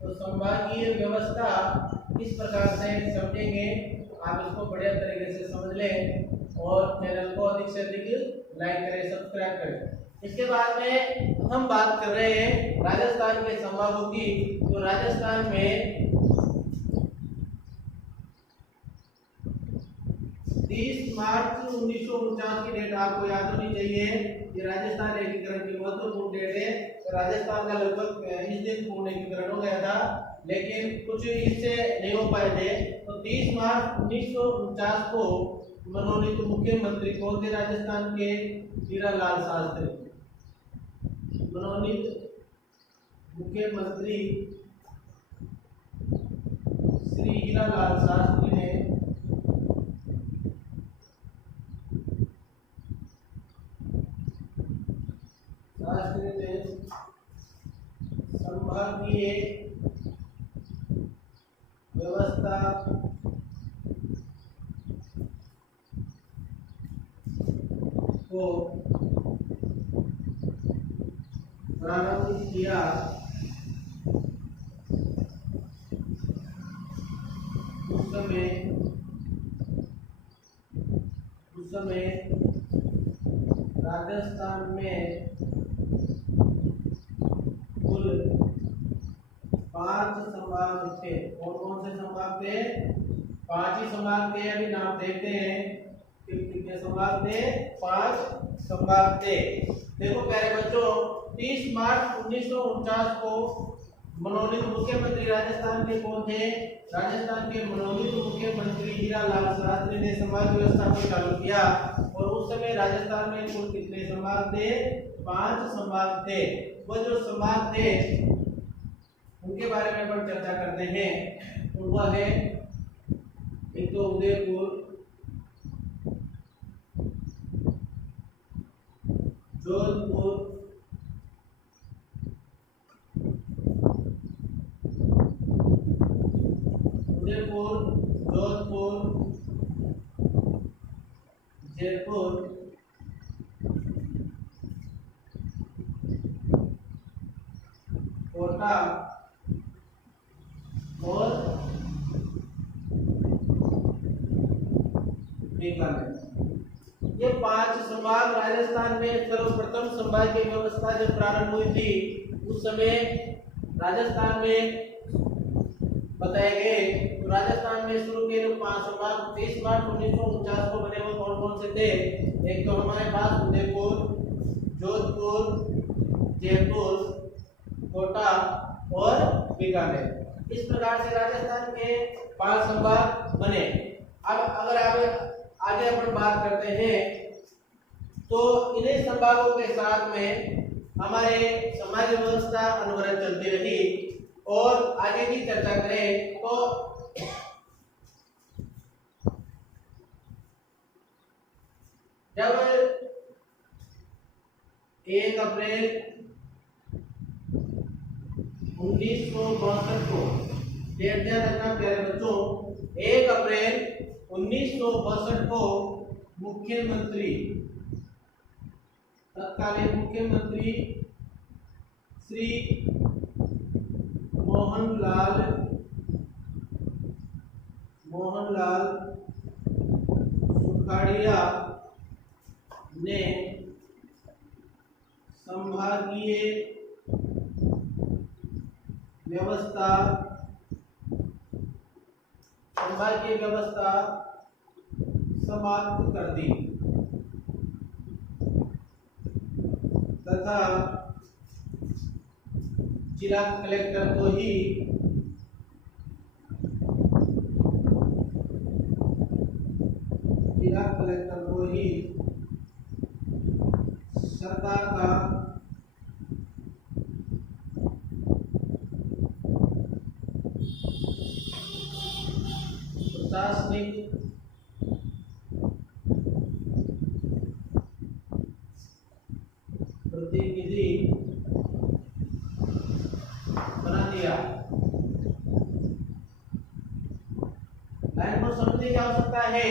तो संभागीय व्यवस्था इस प्रकार से समझेंगे, आप इसको बढ़िया तरीके से समझ लें और चैनल को अधिक से अधिक लाइक करें, सब्सक्राइब करें। इसके बाद में हम बात कर रहे हैं राजस्थान के संभागों की। तो राजस्थान में 30 मार्च 1949 की डेट आपको याद होनी चाहिए। ये राजस्थान एकीकरण की महत्वपूर्ण डेट है। तो राजस्थान का लगभग इस दिन पूर्ण एकीकरण हो गया था, लेकिन कुछ इससे नहीं हो पाए थे। तो 30 मार्च 1949 को मनोनीत मुख्यमंत्री कौन थे राजस्थान के? हीरालाल शास्त्री। मनोनीत मुख्यमंत्री श्री हीरालाल शास्त्री ने संभागीय व्यवस्था को प्रारंभ किया। उस समय राजस्थान में कुल 5 संभाग थे। और कौन से संभाग थे? 5 ही संभाग थे। अभी नाम देखते हैं कि कितने संभाग थे। 5 संभाग थे। देखो प्यारे बच्चों, 30 मार्च 1949 को मनोनीत मुख्यमंत्री राजस्थान के कौन थे? राजस्थान के मनोनीत मुख्यमंत्री हीरालाल शास्त्री ने समाज व्यवस्था को चालू किया। और उस समय राजस्थान में कुल कितने संभाग थे? 5 संभाग थे। वो जो संभाग थे उनके बारे में अपन चर्चा करते हैं। तो वह है एक तो उदयपुर, जोधपुर, जोधपुर, जयपुर, कोटा और बीकानेर। ये 5 संभाग राजस्थान में सर्वप्रथम संभागीय व्यवस्था जब प्रारंभ हुई थी उस समय राजस्थान में बताए गए। तो राजस्थान में शुरू के जो 5 संभाग 30 मार्च 1949 को बने वो कौन कौन से थे? एक तो हमारे पास उदयपुर, जोधपुर, जयपुर, कोटा और बीकानेर। इस प्रकार से राजस्थान के 5 संभाग बने। अब अगर आगे अपन बात करते हैं तो इन्हीं संभागों के साथ में हमारे समाज व्यवस्था अनवरत चलती रही। और आगे की चर्चा करें तो जब 1 अप्रैल 1962 को, डेट ध्यान रखना प्यारे बच्चों, 1 अप्रैल 1962 को मुख्यमंत्री, तत्कालीन मुख्यमंत्री श्री मोहनलाल सुखाड़िया ने संभागीय व्यवस्था संभागीय व्यवस्था समाप्त कर दी तथा जिला कलेक्टर को ही सरकार का प्रशासनिक प्रतिनिधि बना दिया। लाइन को समझने की आवश्यकता है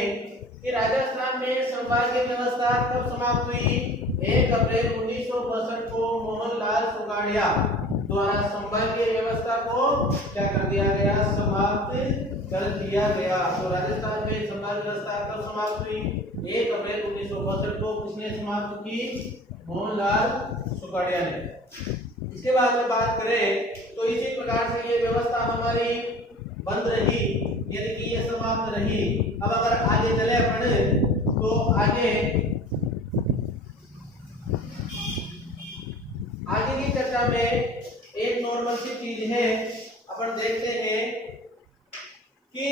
कि राजस्थान में संभागीय व्यवस्था कब समाप्त हुई? 1 अप्रैल 1962 को मोहनलाल सुगाड़िया द्वारा संभागीय व्यवस्था को क्या कर दिया गया? समाप्त कर दिया गया। तो राजस्थान में संभागीय व्यवस्था कब समाप्त हुई? 1 अप्रैल 1962 को। किसने समाप्त की? मोहनलाल सुगाड़िया ने। इसके बाद में बात करें तो इसी प्रकार से ये व्यवस्था हमारी बंद रही, यानी कि ये समाप्त रही। अब अगर आगे चले अपन तो आगे की चर्चा में एक नॉर्मल सी चीज है, अपन देखते हैं कि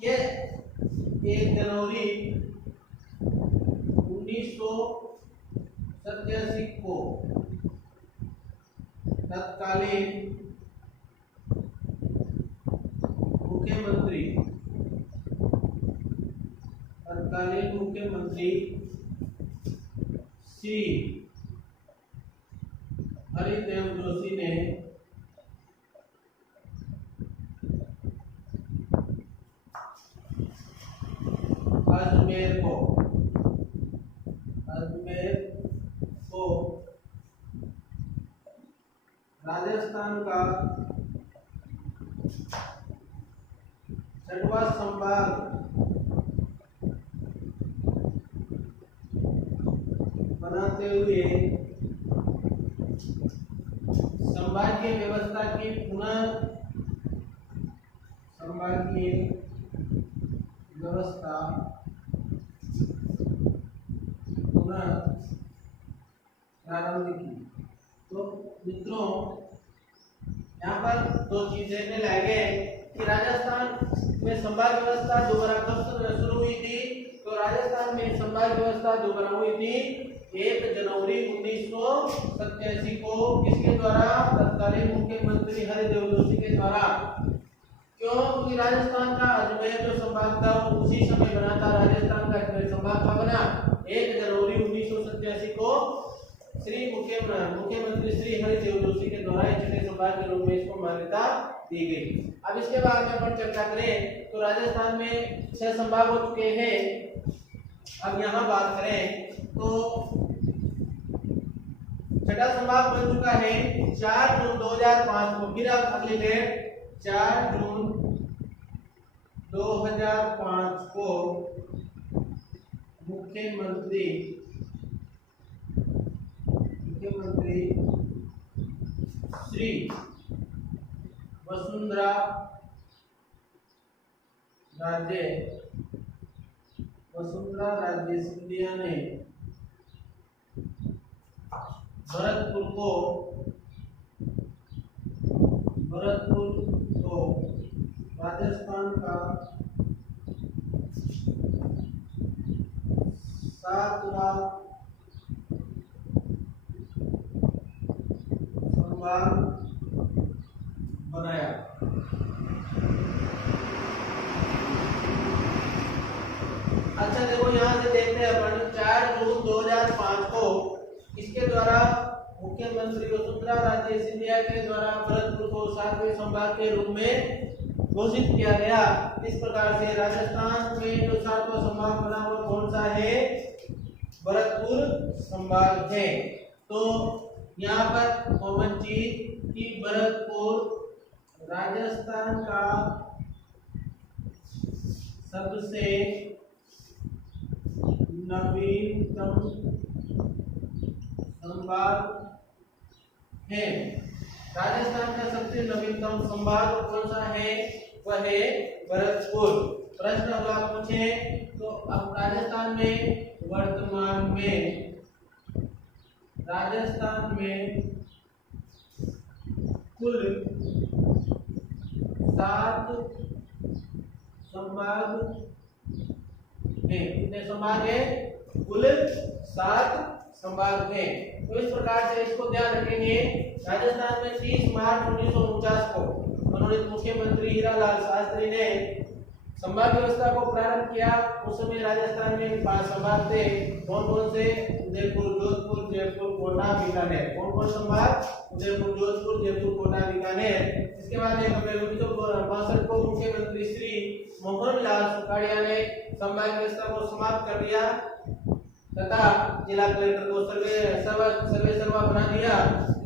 ये 1 जनवरी 1987 को तत्कालीन मुख्यमंत्री श्री हरिदेव जोशी ने अजमेर को राजस्थान का 6वां संभाग बनाते हुए संभागीय व्यवस्था की पुनः प्रारंभ की। तो मित्रों यहाँ पर 2 चीजें देखने लायक कि राजस्थान में संभाग व्यवस्था दोबारा कब शुरू हुई थी? तो राजस्थान में संभाग व्यवस्था दोबारा हुई थी 1 जनवरी 1987 को। किसके द्वारा? तत्कालीन मुख्यमंत्री हरिदेव जोशी के द्वारा। क्यों? क्योंकि राजस्थान का अजमेर जो संभाग था उसी समय बना था। राजस्थान का अजमेर संभाग का बना 1 जनवरी 1987 को श्री मुख्यमंत्री श्री हरिदेव जोशी के द्वारा छठे संभाग के रूप में इसको मान्यता दी गई। अब इसके बाद में अपन चर्चा करें तो राजस्थान में 6 संभाग हो चुके हैं। अब यहाँ बात करें तो 6ठा संभाग बन चुका है 4 जून 2005 को। फिर अब अगली डेट 4 जून 2005 को मुख्यमंत्री श्री वसुंधरा राजे सिंधिया ने भरतपुर को राजस्थान का 7वां संभाग बनाया। अच्छा देखो यहाँ से देखते हैं अपन 4 जून 2005 को इसके द्वारा मुख्यमंत्री वसुंधरा राजे सिंधिया के द्वारा भरतपुर को 7वें संभाग के रूप में घोषित किया गया। इस प्रकार से राजस्थान में जो 7वां संभाग बना हुआ कौन सा है? भरतपुर संभाग है। तो यहाँ पर कॉमन चीज कि भरतपुर राजस्थान का सबसे नवीनतम संभाग है। राजस्थान का सबसे नवीनतम संभाग कौन सा है? वह है भरतपुर। प्रश्न अगर आप पूछे तो अब राजस्थान में वर्तमान में राजस्थान में कुल 7 संभाग है। कितने संभाग है? कुल 7 संभाग है। तो इस प्रकार से इसको ध्यान रखेंगे। राजस्थान में 30 मार्च 1949 को मनोनीत मुख्यमंत्री हीरालाल शास्त्री ने संभाग व्यवस्था को प्रारंभ किया। उस समय राजस्थान में 5 संभाग थे। कौन कौन से? उदयपुर, जोधपुर, जयपुर, कोटा, बीकानेर। कौन कौन संभाग? उदयपुर, जोधपुर, जयपुर, कोटा, बीकानेर। इसके बाद 1 अप्रैल 1962 को मुख्यमंत्री श्री मोहनलाल सुखाड़िया ने संभाग व्यवस्था को समाप्त कर दिया तथा जिला कलेक्टर को सर्वे बना दिया।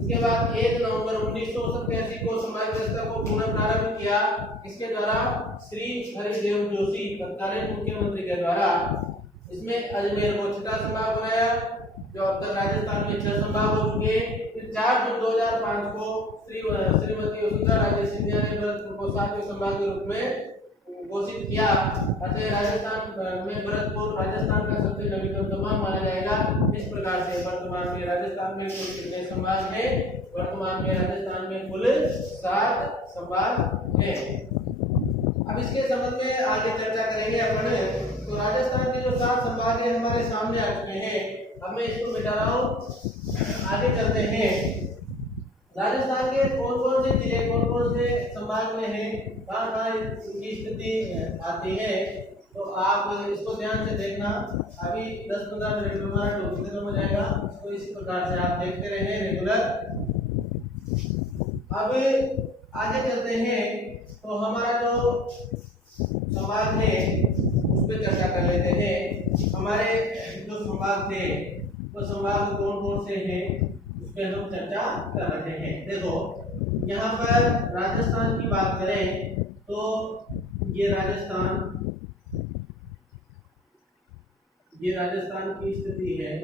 इसके बाद 1 नवंबर 1987 को संभाग व्यवस्था को पुनः प्रारंभ किया। इसके द्वारा श्री हरिदेव जोशी तत्कालीन मुख्यमंत्री के द्वारा इसमें अजमेर को 6ठा संभाग बनाया, जो अब तक राजस्थान में 6 संभाग हो चुके। फिर 4 जून 2005 को श्रीमती वसुंधरा राजे सिंधिया ने भरतपुर को 7वें संभाग के रूप में घोषित किया। अतः राजस्थान में भरतपुर राजस्थान का सबसे नवीनतम संभाग माना जाएगा। इस प्रकार से वर्तमान में राजस्थान में कुल कितने संभाग हैं? वर्तमान में राजस्थान में कुल 7 संभाग हैं। अब इसके संबंध में आगे चर्चा करेंगे अपन। तो राजस्थान के जो 7 संभाग हैं हमारे सामने आ चुके हैं। अब मैं इसको मिटा रहा हूँ। आगे चलते हैं। राजस्थान के कौन कौन से जिले, कौन कौन से संभाग में हैं, कहाँ इनकी स्थिति आती है, तो आप इसको ध्यान से देखना। अभी 10-15 मिनट में हमारा टॉपिक खत्म हो जाएगा। तो इस प्रकार से आप देखते रहें रेगुलर। अब आगे चलते हैं। तो हमारा जो संभाग है उस पर चर्चा कर लेते हैं। हमारे जो संभाग थे वो संभाग कौन कौन से हैं उस पर हम चर्चा कर रहे हैं। देखो यहाँ पर राजस्थान की बात करें तो ये राजस्थान की स्थिति है।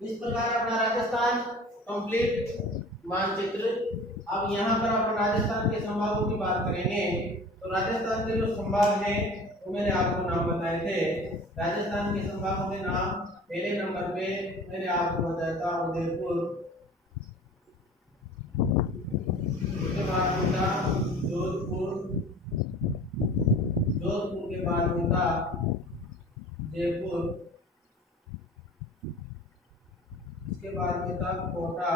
इस प्रकार अपना राजस्थान कंप्लीट मानचित्र। अब यहाँ पर अपन राजस्थान के संभागों की बात करेंगे। तो राजस्थान के जो संभाग हैं वो मैंने आपको नाम बताए थे। राजस्थान के संभागों के नाम, पहले नंबर पे मैंने आपको बताया था उदयपुर, उसके बाद में था जोधपुर, जोधपुर के बाद में था जयपुर, इसके बाद में था कोटा,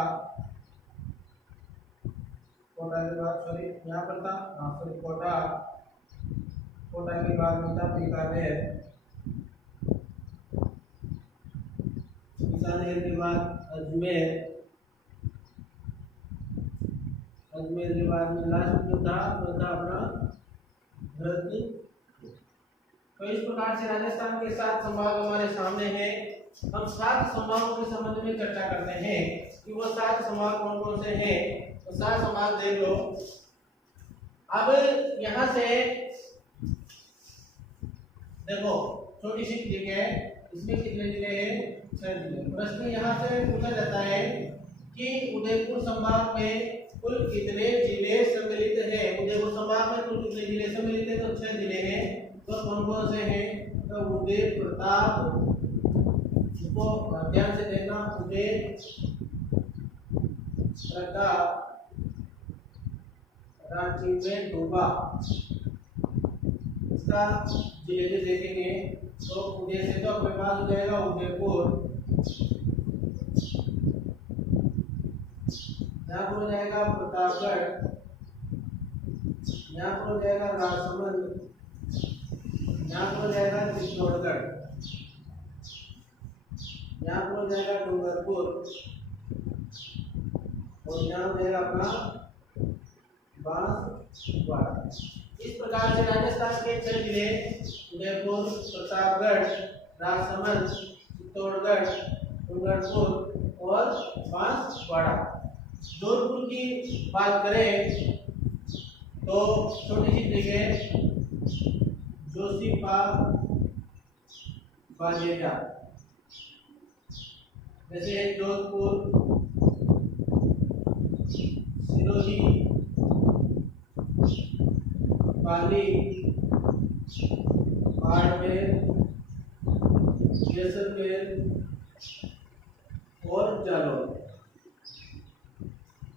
कोटा के बाद यहाँ पर था कोटा, कोटा के बाद में था बीकानेर, बीकानेर के बाद अजमेर, अजमेर के बाद में लास्ट में था अपना भरतपुर। तो इस प्रकार से राजस्थान के 7 संभाग हमारे सामने हैं। हम 7 संभागों के संबंध में चर्चा करते हैं कि वो 7 संभाग कौन कौन से हैं। तो 7 संभाग देख लो। अब यहाँ से देखो छोटी सी जगह है, इसमें कितने जिले हैं? 6 जिले। प्रश्न यहाँ से पूछा जाता है कि उदयपुर संभाग में कुल कितने जिले सम्मिलित हैं? उदयपुर संभाग में कुल कितने जिले सम्मिलित हैं? तो 6 जिले हैं। तो कौन कौन से हैं? तो उदय, प्रताप, इसको ध्यान से देखना, उदय, प्रताप, रांची में डूबा। इसका जिले देखेंगे तो उदय से तो अपने पास हो जाएगा उदयपुर, यहाँ पर हो जाएगा प्रतापगढ़, यहाँ पर हो जाएगा राजसमंद, यहाँ पर हो जाएगा चित्तौड़गढ़, यहाँ पर हो जाएगा डूंगरपुर और यहाँ हो जाएगा अपना बांसवाड़ा। इस प्रकार से राजस्थान के 6 जिले उदयपुर, प्रतापगढ़, राजसमंद, चित्तौड़गढ़, डूंगरपुर और बांसवाड़ा। जोधपुर की बात करें तो छोटी सी ट्रिक है, जोशीपा बाजेजा, जैसे जोधपुर, सिरोही, पाली, बाड़मेर, जैसलमेर और जालौर।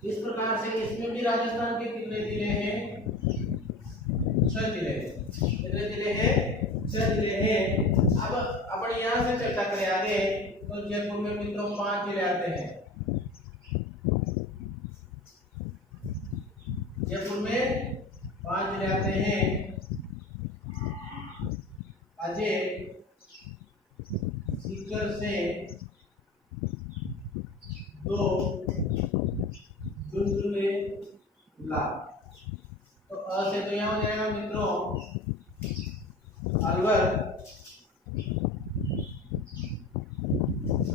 इस प्रकार से इसमें भी राजस्थान के कितने जिले हैं? 6 जिले। कितने जिले हैं? 6 जिले हैं। अब अपन यहाँ से चर्चा करें आगे, तो जयपुर में मित्रों 5 जिले आते हैं। जयपुर में 5 जिले आते हैं। अजय, सीकर से 2, झुंझुनूला। तो अ से तो यहाँ हो जाएगा मित्रों अलवर,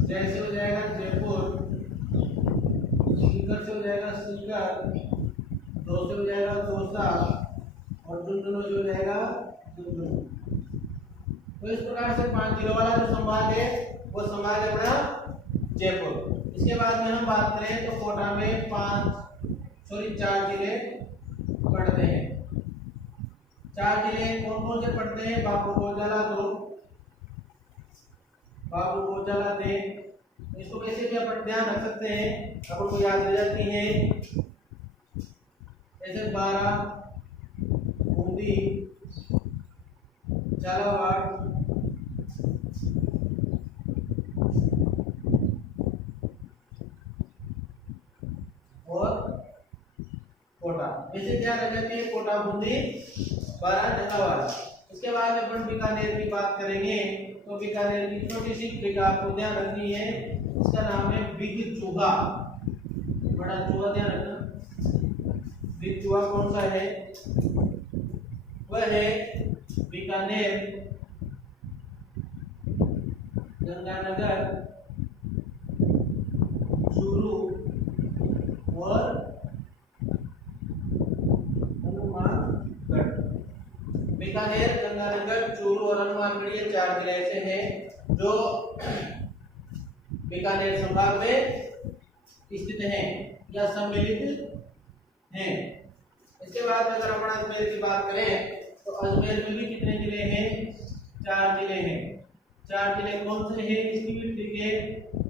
जय से हो जाएगा जयपुर, सीकर से हो जाएगा सीकर, 2 से हो जाएगा दौसा और झुंझुनू से हो जाएगा झुंझुनू। तो इस प्रकार से 5 जिलों वाला जो संभाग है वो संभाग है अपना जयपुर। इसके बाद में हम बात करें तो कोटा में 4 जिले पड़ते हैं। 4 जिले कौन कौन से पड़ते हैं? बाबू गोजाला 2, बाबू गोजाला 3। इसको कैसे भी अपन ध्यान रख सकते हैं, अपन को याद रह जाती है। जैसे 12, बूंदी, झालावाड़, और कोटा। वैसे क्या रह जाती है? कोटा, बूंदी, 12, झालावाड़। इसके बाद अपन बीकानेर की बात करेंगे। तो बीकानेर की छोटी सी ट्रिक आपको ध्यान रखनी है, इसका नाम है बिग चूहा। बड़ा चूहा ध्यान रखना। बिग चूहा कौन सा है? वह है बीकानेर, गंगानगर, चूरू और हनुमानगढ़। बीकानेर, गंगानगर, चूरू और हनुमानगढ़ ये 4 जिले ऐसे हैं जो बीकानेर संभाग में स्थित हैं या सम्मिलित हैं। इसके बाद अगर अपन अजमेर की बात करें तो अजमेर में भी कितने जिले हैं? 4 जिले हैं। 4 जिले कौन से हैं? इसकी भी ट्रिक है,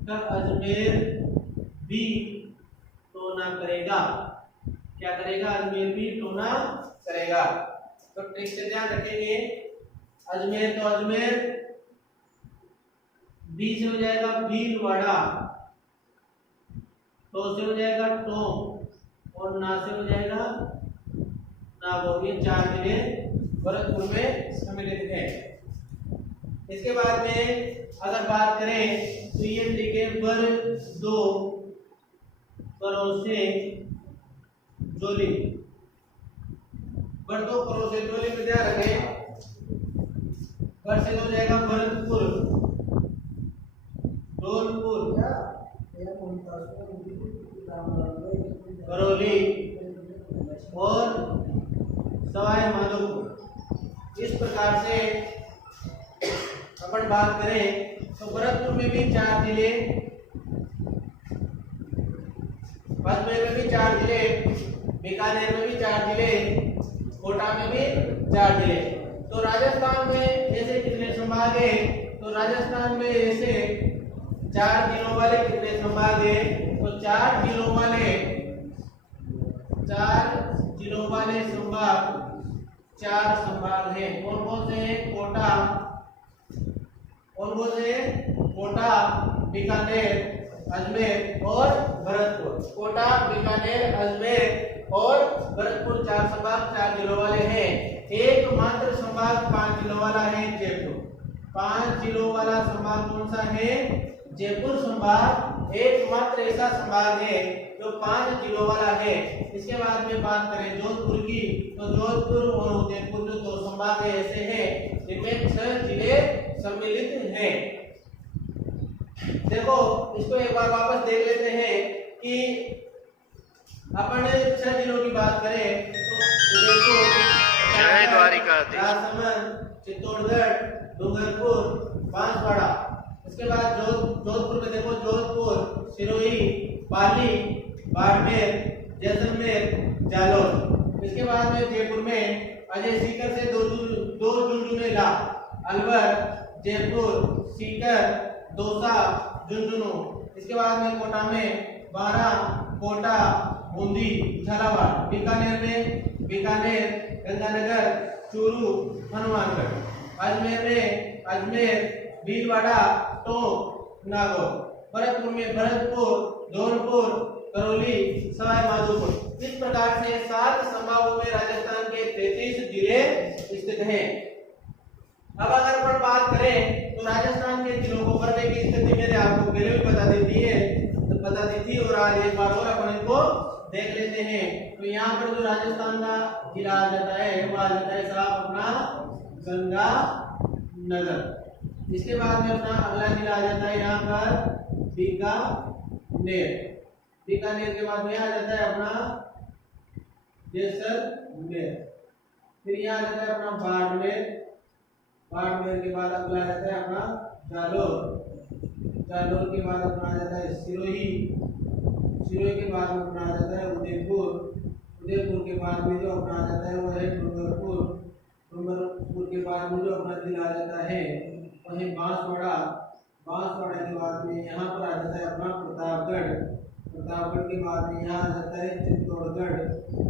अजमेर भी टोना करेगा। क्या करेगा? अजमेर भी टोना करेगा। तो ट्रिक से ध्यान रखेंगे, अजमेर तो अजमेर, बी से हो जाएगा भीलवाड़ा, तो से हो जाएगा टोंक और ना से हो जाएगा नागौर। ये 4 जिले भरतपुर में सम्मिलित है। इसके बाद में अगर बात करें तो ये ट्रिक है बर दो परोसे जोली। बर 2 परोसे जोली में ध्यान रखें, बर से हो जाएगा भरतपुर, धौलपुर, करौली और सवाई माधोपुर। इस प्रकार से अपन बात करें तो भरतपुर में भी 4 जिले, अजमेर में भी 4 जिले, बीकानेर में भी 4 जिले, कोटा में भी 4 जिले। तो राजस्थान में ऐसे कितने संभाग है? तो राजस्थान में ऐसे 4 जिलों वाले कितने संभाग है? तो 4 जिलों वाले संभाग 4 संभाग हैं। कौन कौन से हैं? कोटा, कोटा, बीकानेर, अजमेर और भरतपुर। कोटा, बीकानेर, अजमेर और भरतपुर 4 संभाग 4 जिलों वाले हैं। एकमात्र संभाग 5 जिलों वाला है जयपुर। 5 जिलों वाला संभाग कौन सा है? जयपुर संभाग एकमात्र ऐसा संभाग है जो 5 जिलों वाला है। इसके बाद में बात करें जोधपुर की, तो जोधपुर और उदयपुर जो 2 संभाग है ऐसे हैं जिनमें 6 जिले सम्मिलित हैं। देखो इसको एक बार वापस देख लेते हैं कि अपन 6 जिलों की बात करें तो उदयपुर, जय द्वारिकाधीश। राजसमंद, चित्तौड़गढ़, डूंगरपुर, बांसवाड़ा। इसके बाद जोधपुर में देखो जोधपुर, सिरोही, पाली, बाड़मेर, जैसलमेर, जालौर। इसके बाद में जयपुर में अजय सीकर से दो झुंझुनू ला, अलवर, जयपुर, सीकर, दौसा, झुंझुनू। इसके बाद में कोटा में 12, कोटा, बूंदी, झालावाड़। बीकानेर में बीकानेर, गंगानगर, चूरू, हनुमानगढ़। अजमेर में अजमेर, भीलवाड़ा, टोंक, नागौर। भरतपुर में भरतपुर, धौलपुर, करौली, सवाई माधोपुर। इस प्रकार से 7 संभागों में राजस्थान के 33 जिले स्थित हैं। अब अगर अपन बात करें तो राजस्थान के जिलों को भरने की स्थिति मैंने आपको पहले भी बता दी थी और आज एक बार और अपन इनको देख लेते हैं। तो यहाँ पर जो राजस्थान का जिला आ जाता है वो आ जाता है साहब अपना गंगानगर। इसके बाद में अपना अगला जिला आ जाता है यहाँ पर बीकानेर। बीकानेर के बाद में आ जाता है अपना जैसलमेर। फिर यहाँ आ जाता है अपना बाड़मेर। बाड़मेर के बाद अगला आ जाता है अपना जालौर। जालौर के बाद अपना आ जाता है सिरोही। सिरोही के बाद में अपना आ जाता है उदयपुर। उदयपुर के बाद में जो अपना आ जाता है वो है डूंगरपुर। डूंगरपुर के बाद में जो अपना जिला आ जाता है वही बांसवाड़ा। बांसवाड़ा के बाद में यहाँ पर आ जाता है अपना प्रतापगढ़। प्रतापगढ़ के बाद में यहाँ आ जाता है चित्तौड़गढ़।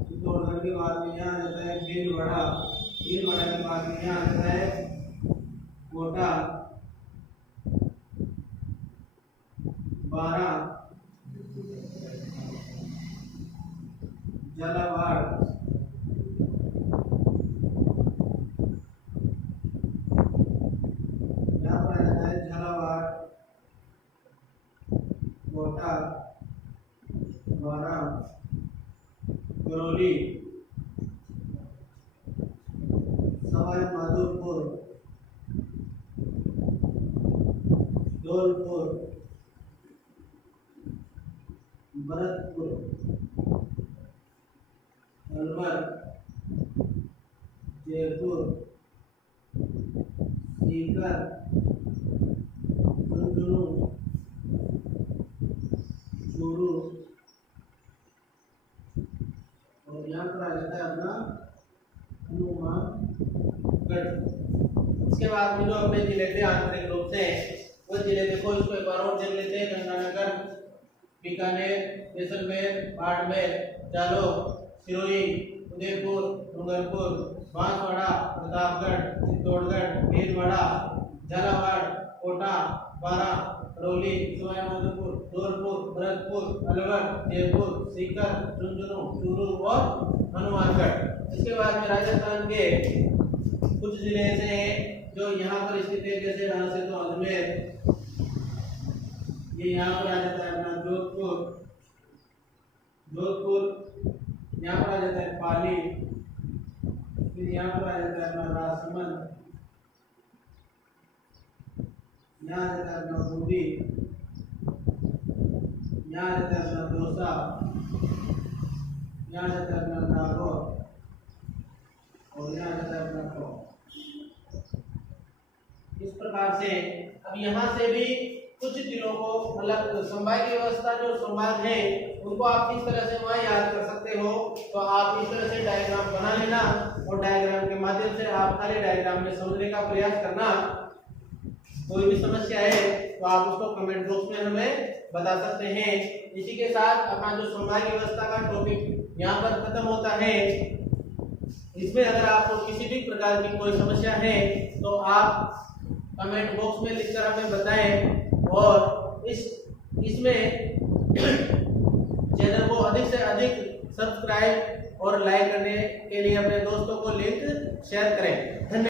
चित्तौड़गढ़ के बाद में यहाँ आ जाता है भीलवाड़ा। भीलवाड़ा के बाद में यहाँ आ जाता है कोटा, 12, झालावाड़, यहाँ पर आ जाता है झालावाड़, कोटा, 12, करौली, सवाई माधोपुर, धौलपुर, भरतपुर, अलवर, जयपुर, सीकर, झुंझुनू, चूरू और यहाँ पर आ जाता है अपना हनुमानगढ़। इसके बाद में जो अपने जिले थे आंतरिक रूप से वो जिले देखो, इसको एक बार और देख लेते हैं। गंगानगर, बीकानेर, जैसलमेर, बाड़मेर, जालौर, सिरोही, उदयपुर, डूंगरपुर, बांसवाड़ा, प्रतापगढ़, चित्तौड़गढ़, भीलवाड़ा, झालावाड़, कोटा, 12, करौली, सवाई माधोपुर, धौलपुर, भरतपुर, अलवर, जयपुर, सीकर, झुंझुनू, चूरू और हनुमानगढ़। इसके बाद में राजस्थान के कुछ जिले ऐसे हैं जो यहाँ पर स्थित है, जैसे यहाँ से तो अजमेर, ये यहाँ पर आ जाता है अपना जोधपुर। जोधपुर यहाँ पर आ जाता है पाली। फिर यहाँ पर आ जाता है अपना राजसमंद। यहाँ आ जाता है अपना बूंदी। यहाँ आ जाता है अपना दौसा। यहाँ आ जाता है अपना नागौर और यहाँ आ जाता है अपना टोंक। इस प्रकार से अब यहाँ से भी कुछ जिलों को मतलब संभागीय व्यवस्था जो संभाग है उनको आप किस तरह से वहाँ याद कर सकते हो। तो आप इस तरह से डायग्राम बना लेना और डायग्राम के माध्यम से आप खाली डायग्राम में समझने का प्रयास करना। कोई भी समस्या है तो आप उसको कमेंट बॉक्स में हमें बता सकते हैं। इसी के साथ अपना जो संभागीय व्यवस्था का टॉपिक यहाँ पर खत्म होता है। इसमें अगर आपको किसी भी प्रकार की कोई समस्या है तो आप कमेंट बॉक्स में लिखकर हमें बताएं और इसमें चैनल को अधिक से अधिक सब्सक्राइब और लाइक करने के लिए अपने दोस्तों को लिंक शेयर करें। धन्यवाद।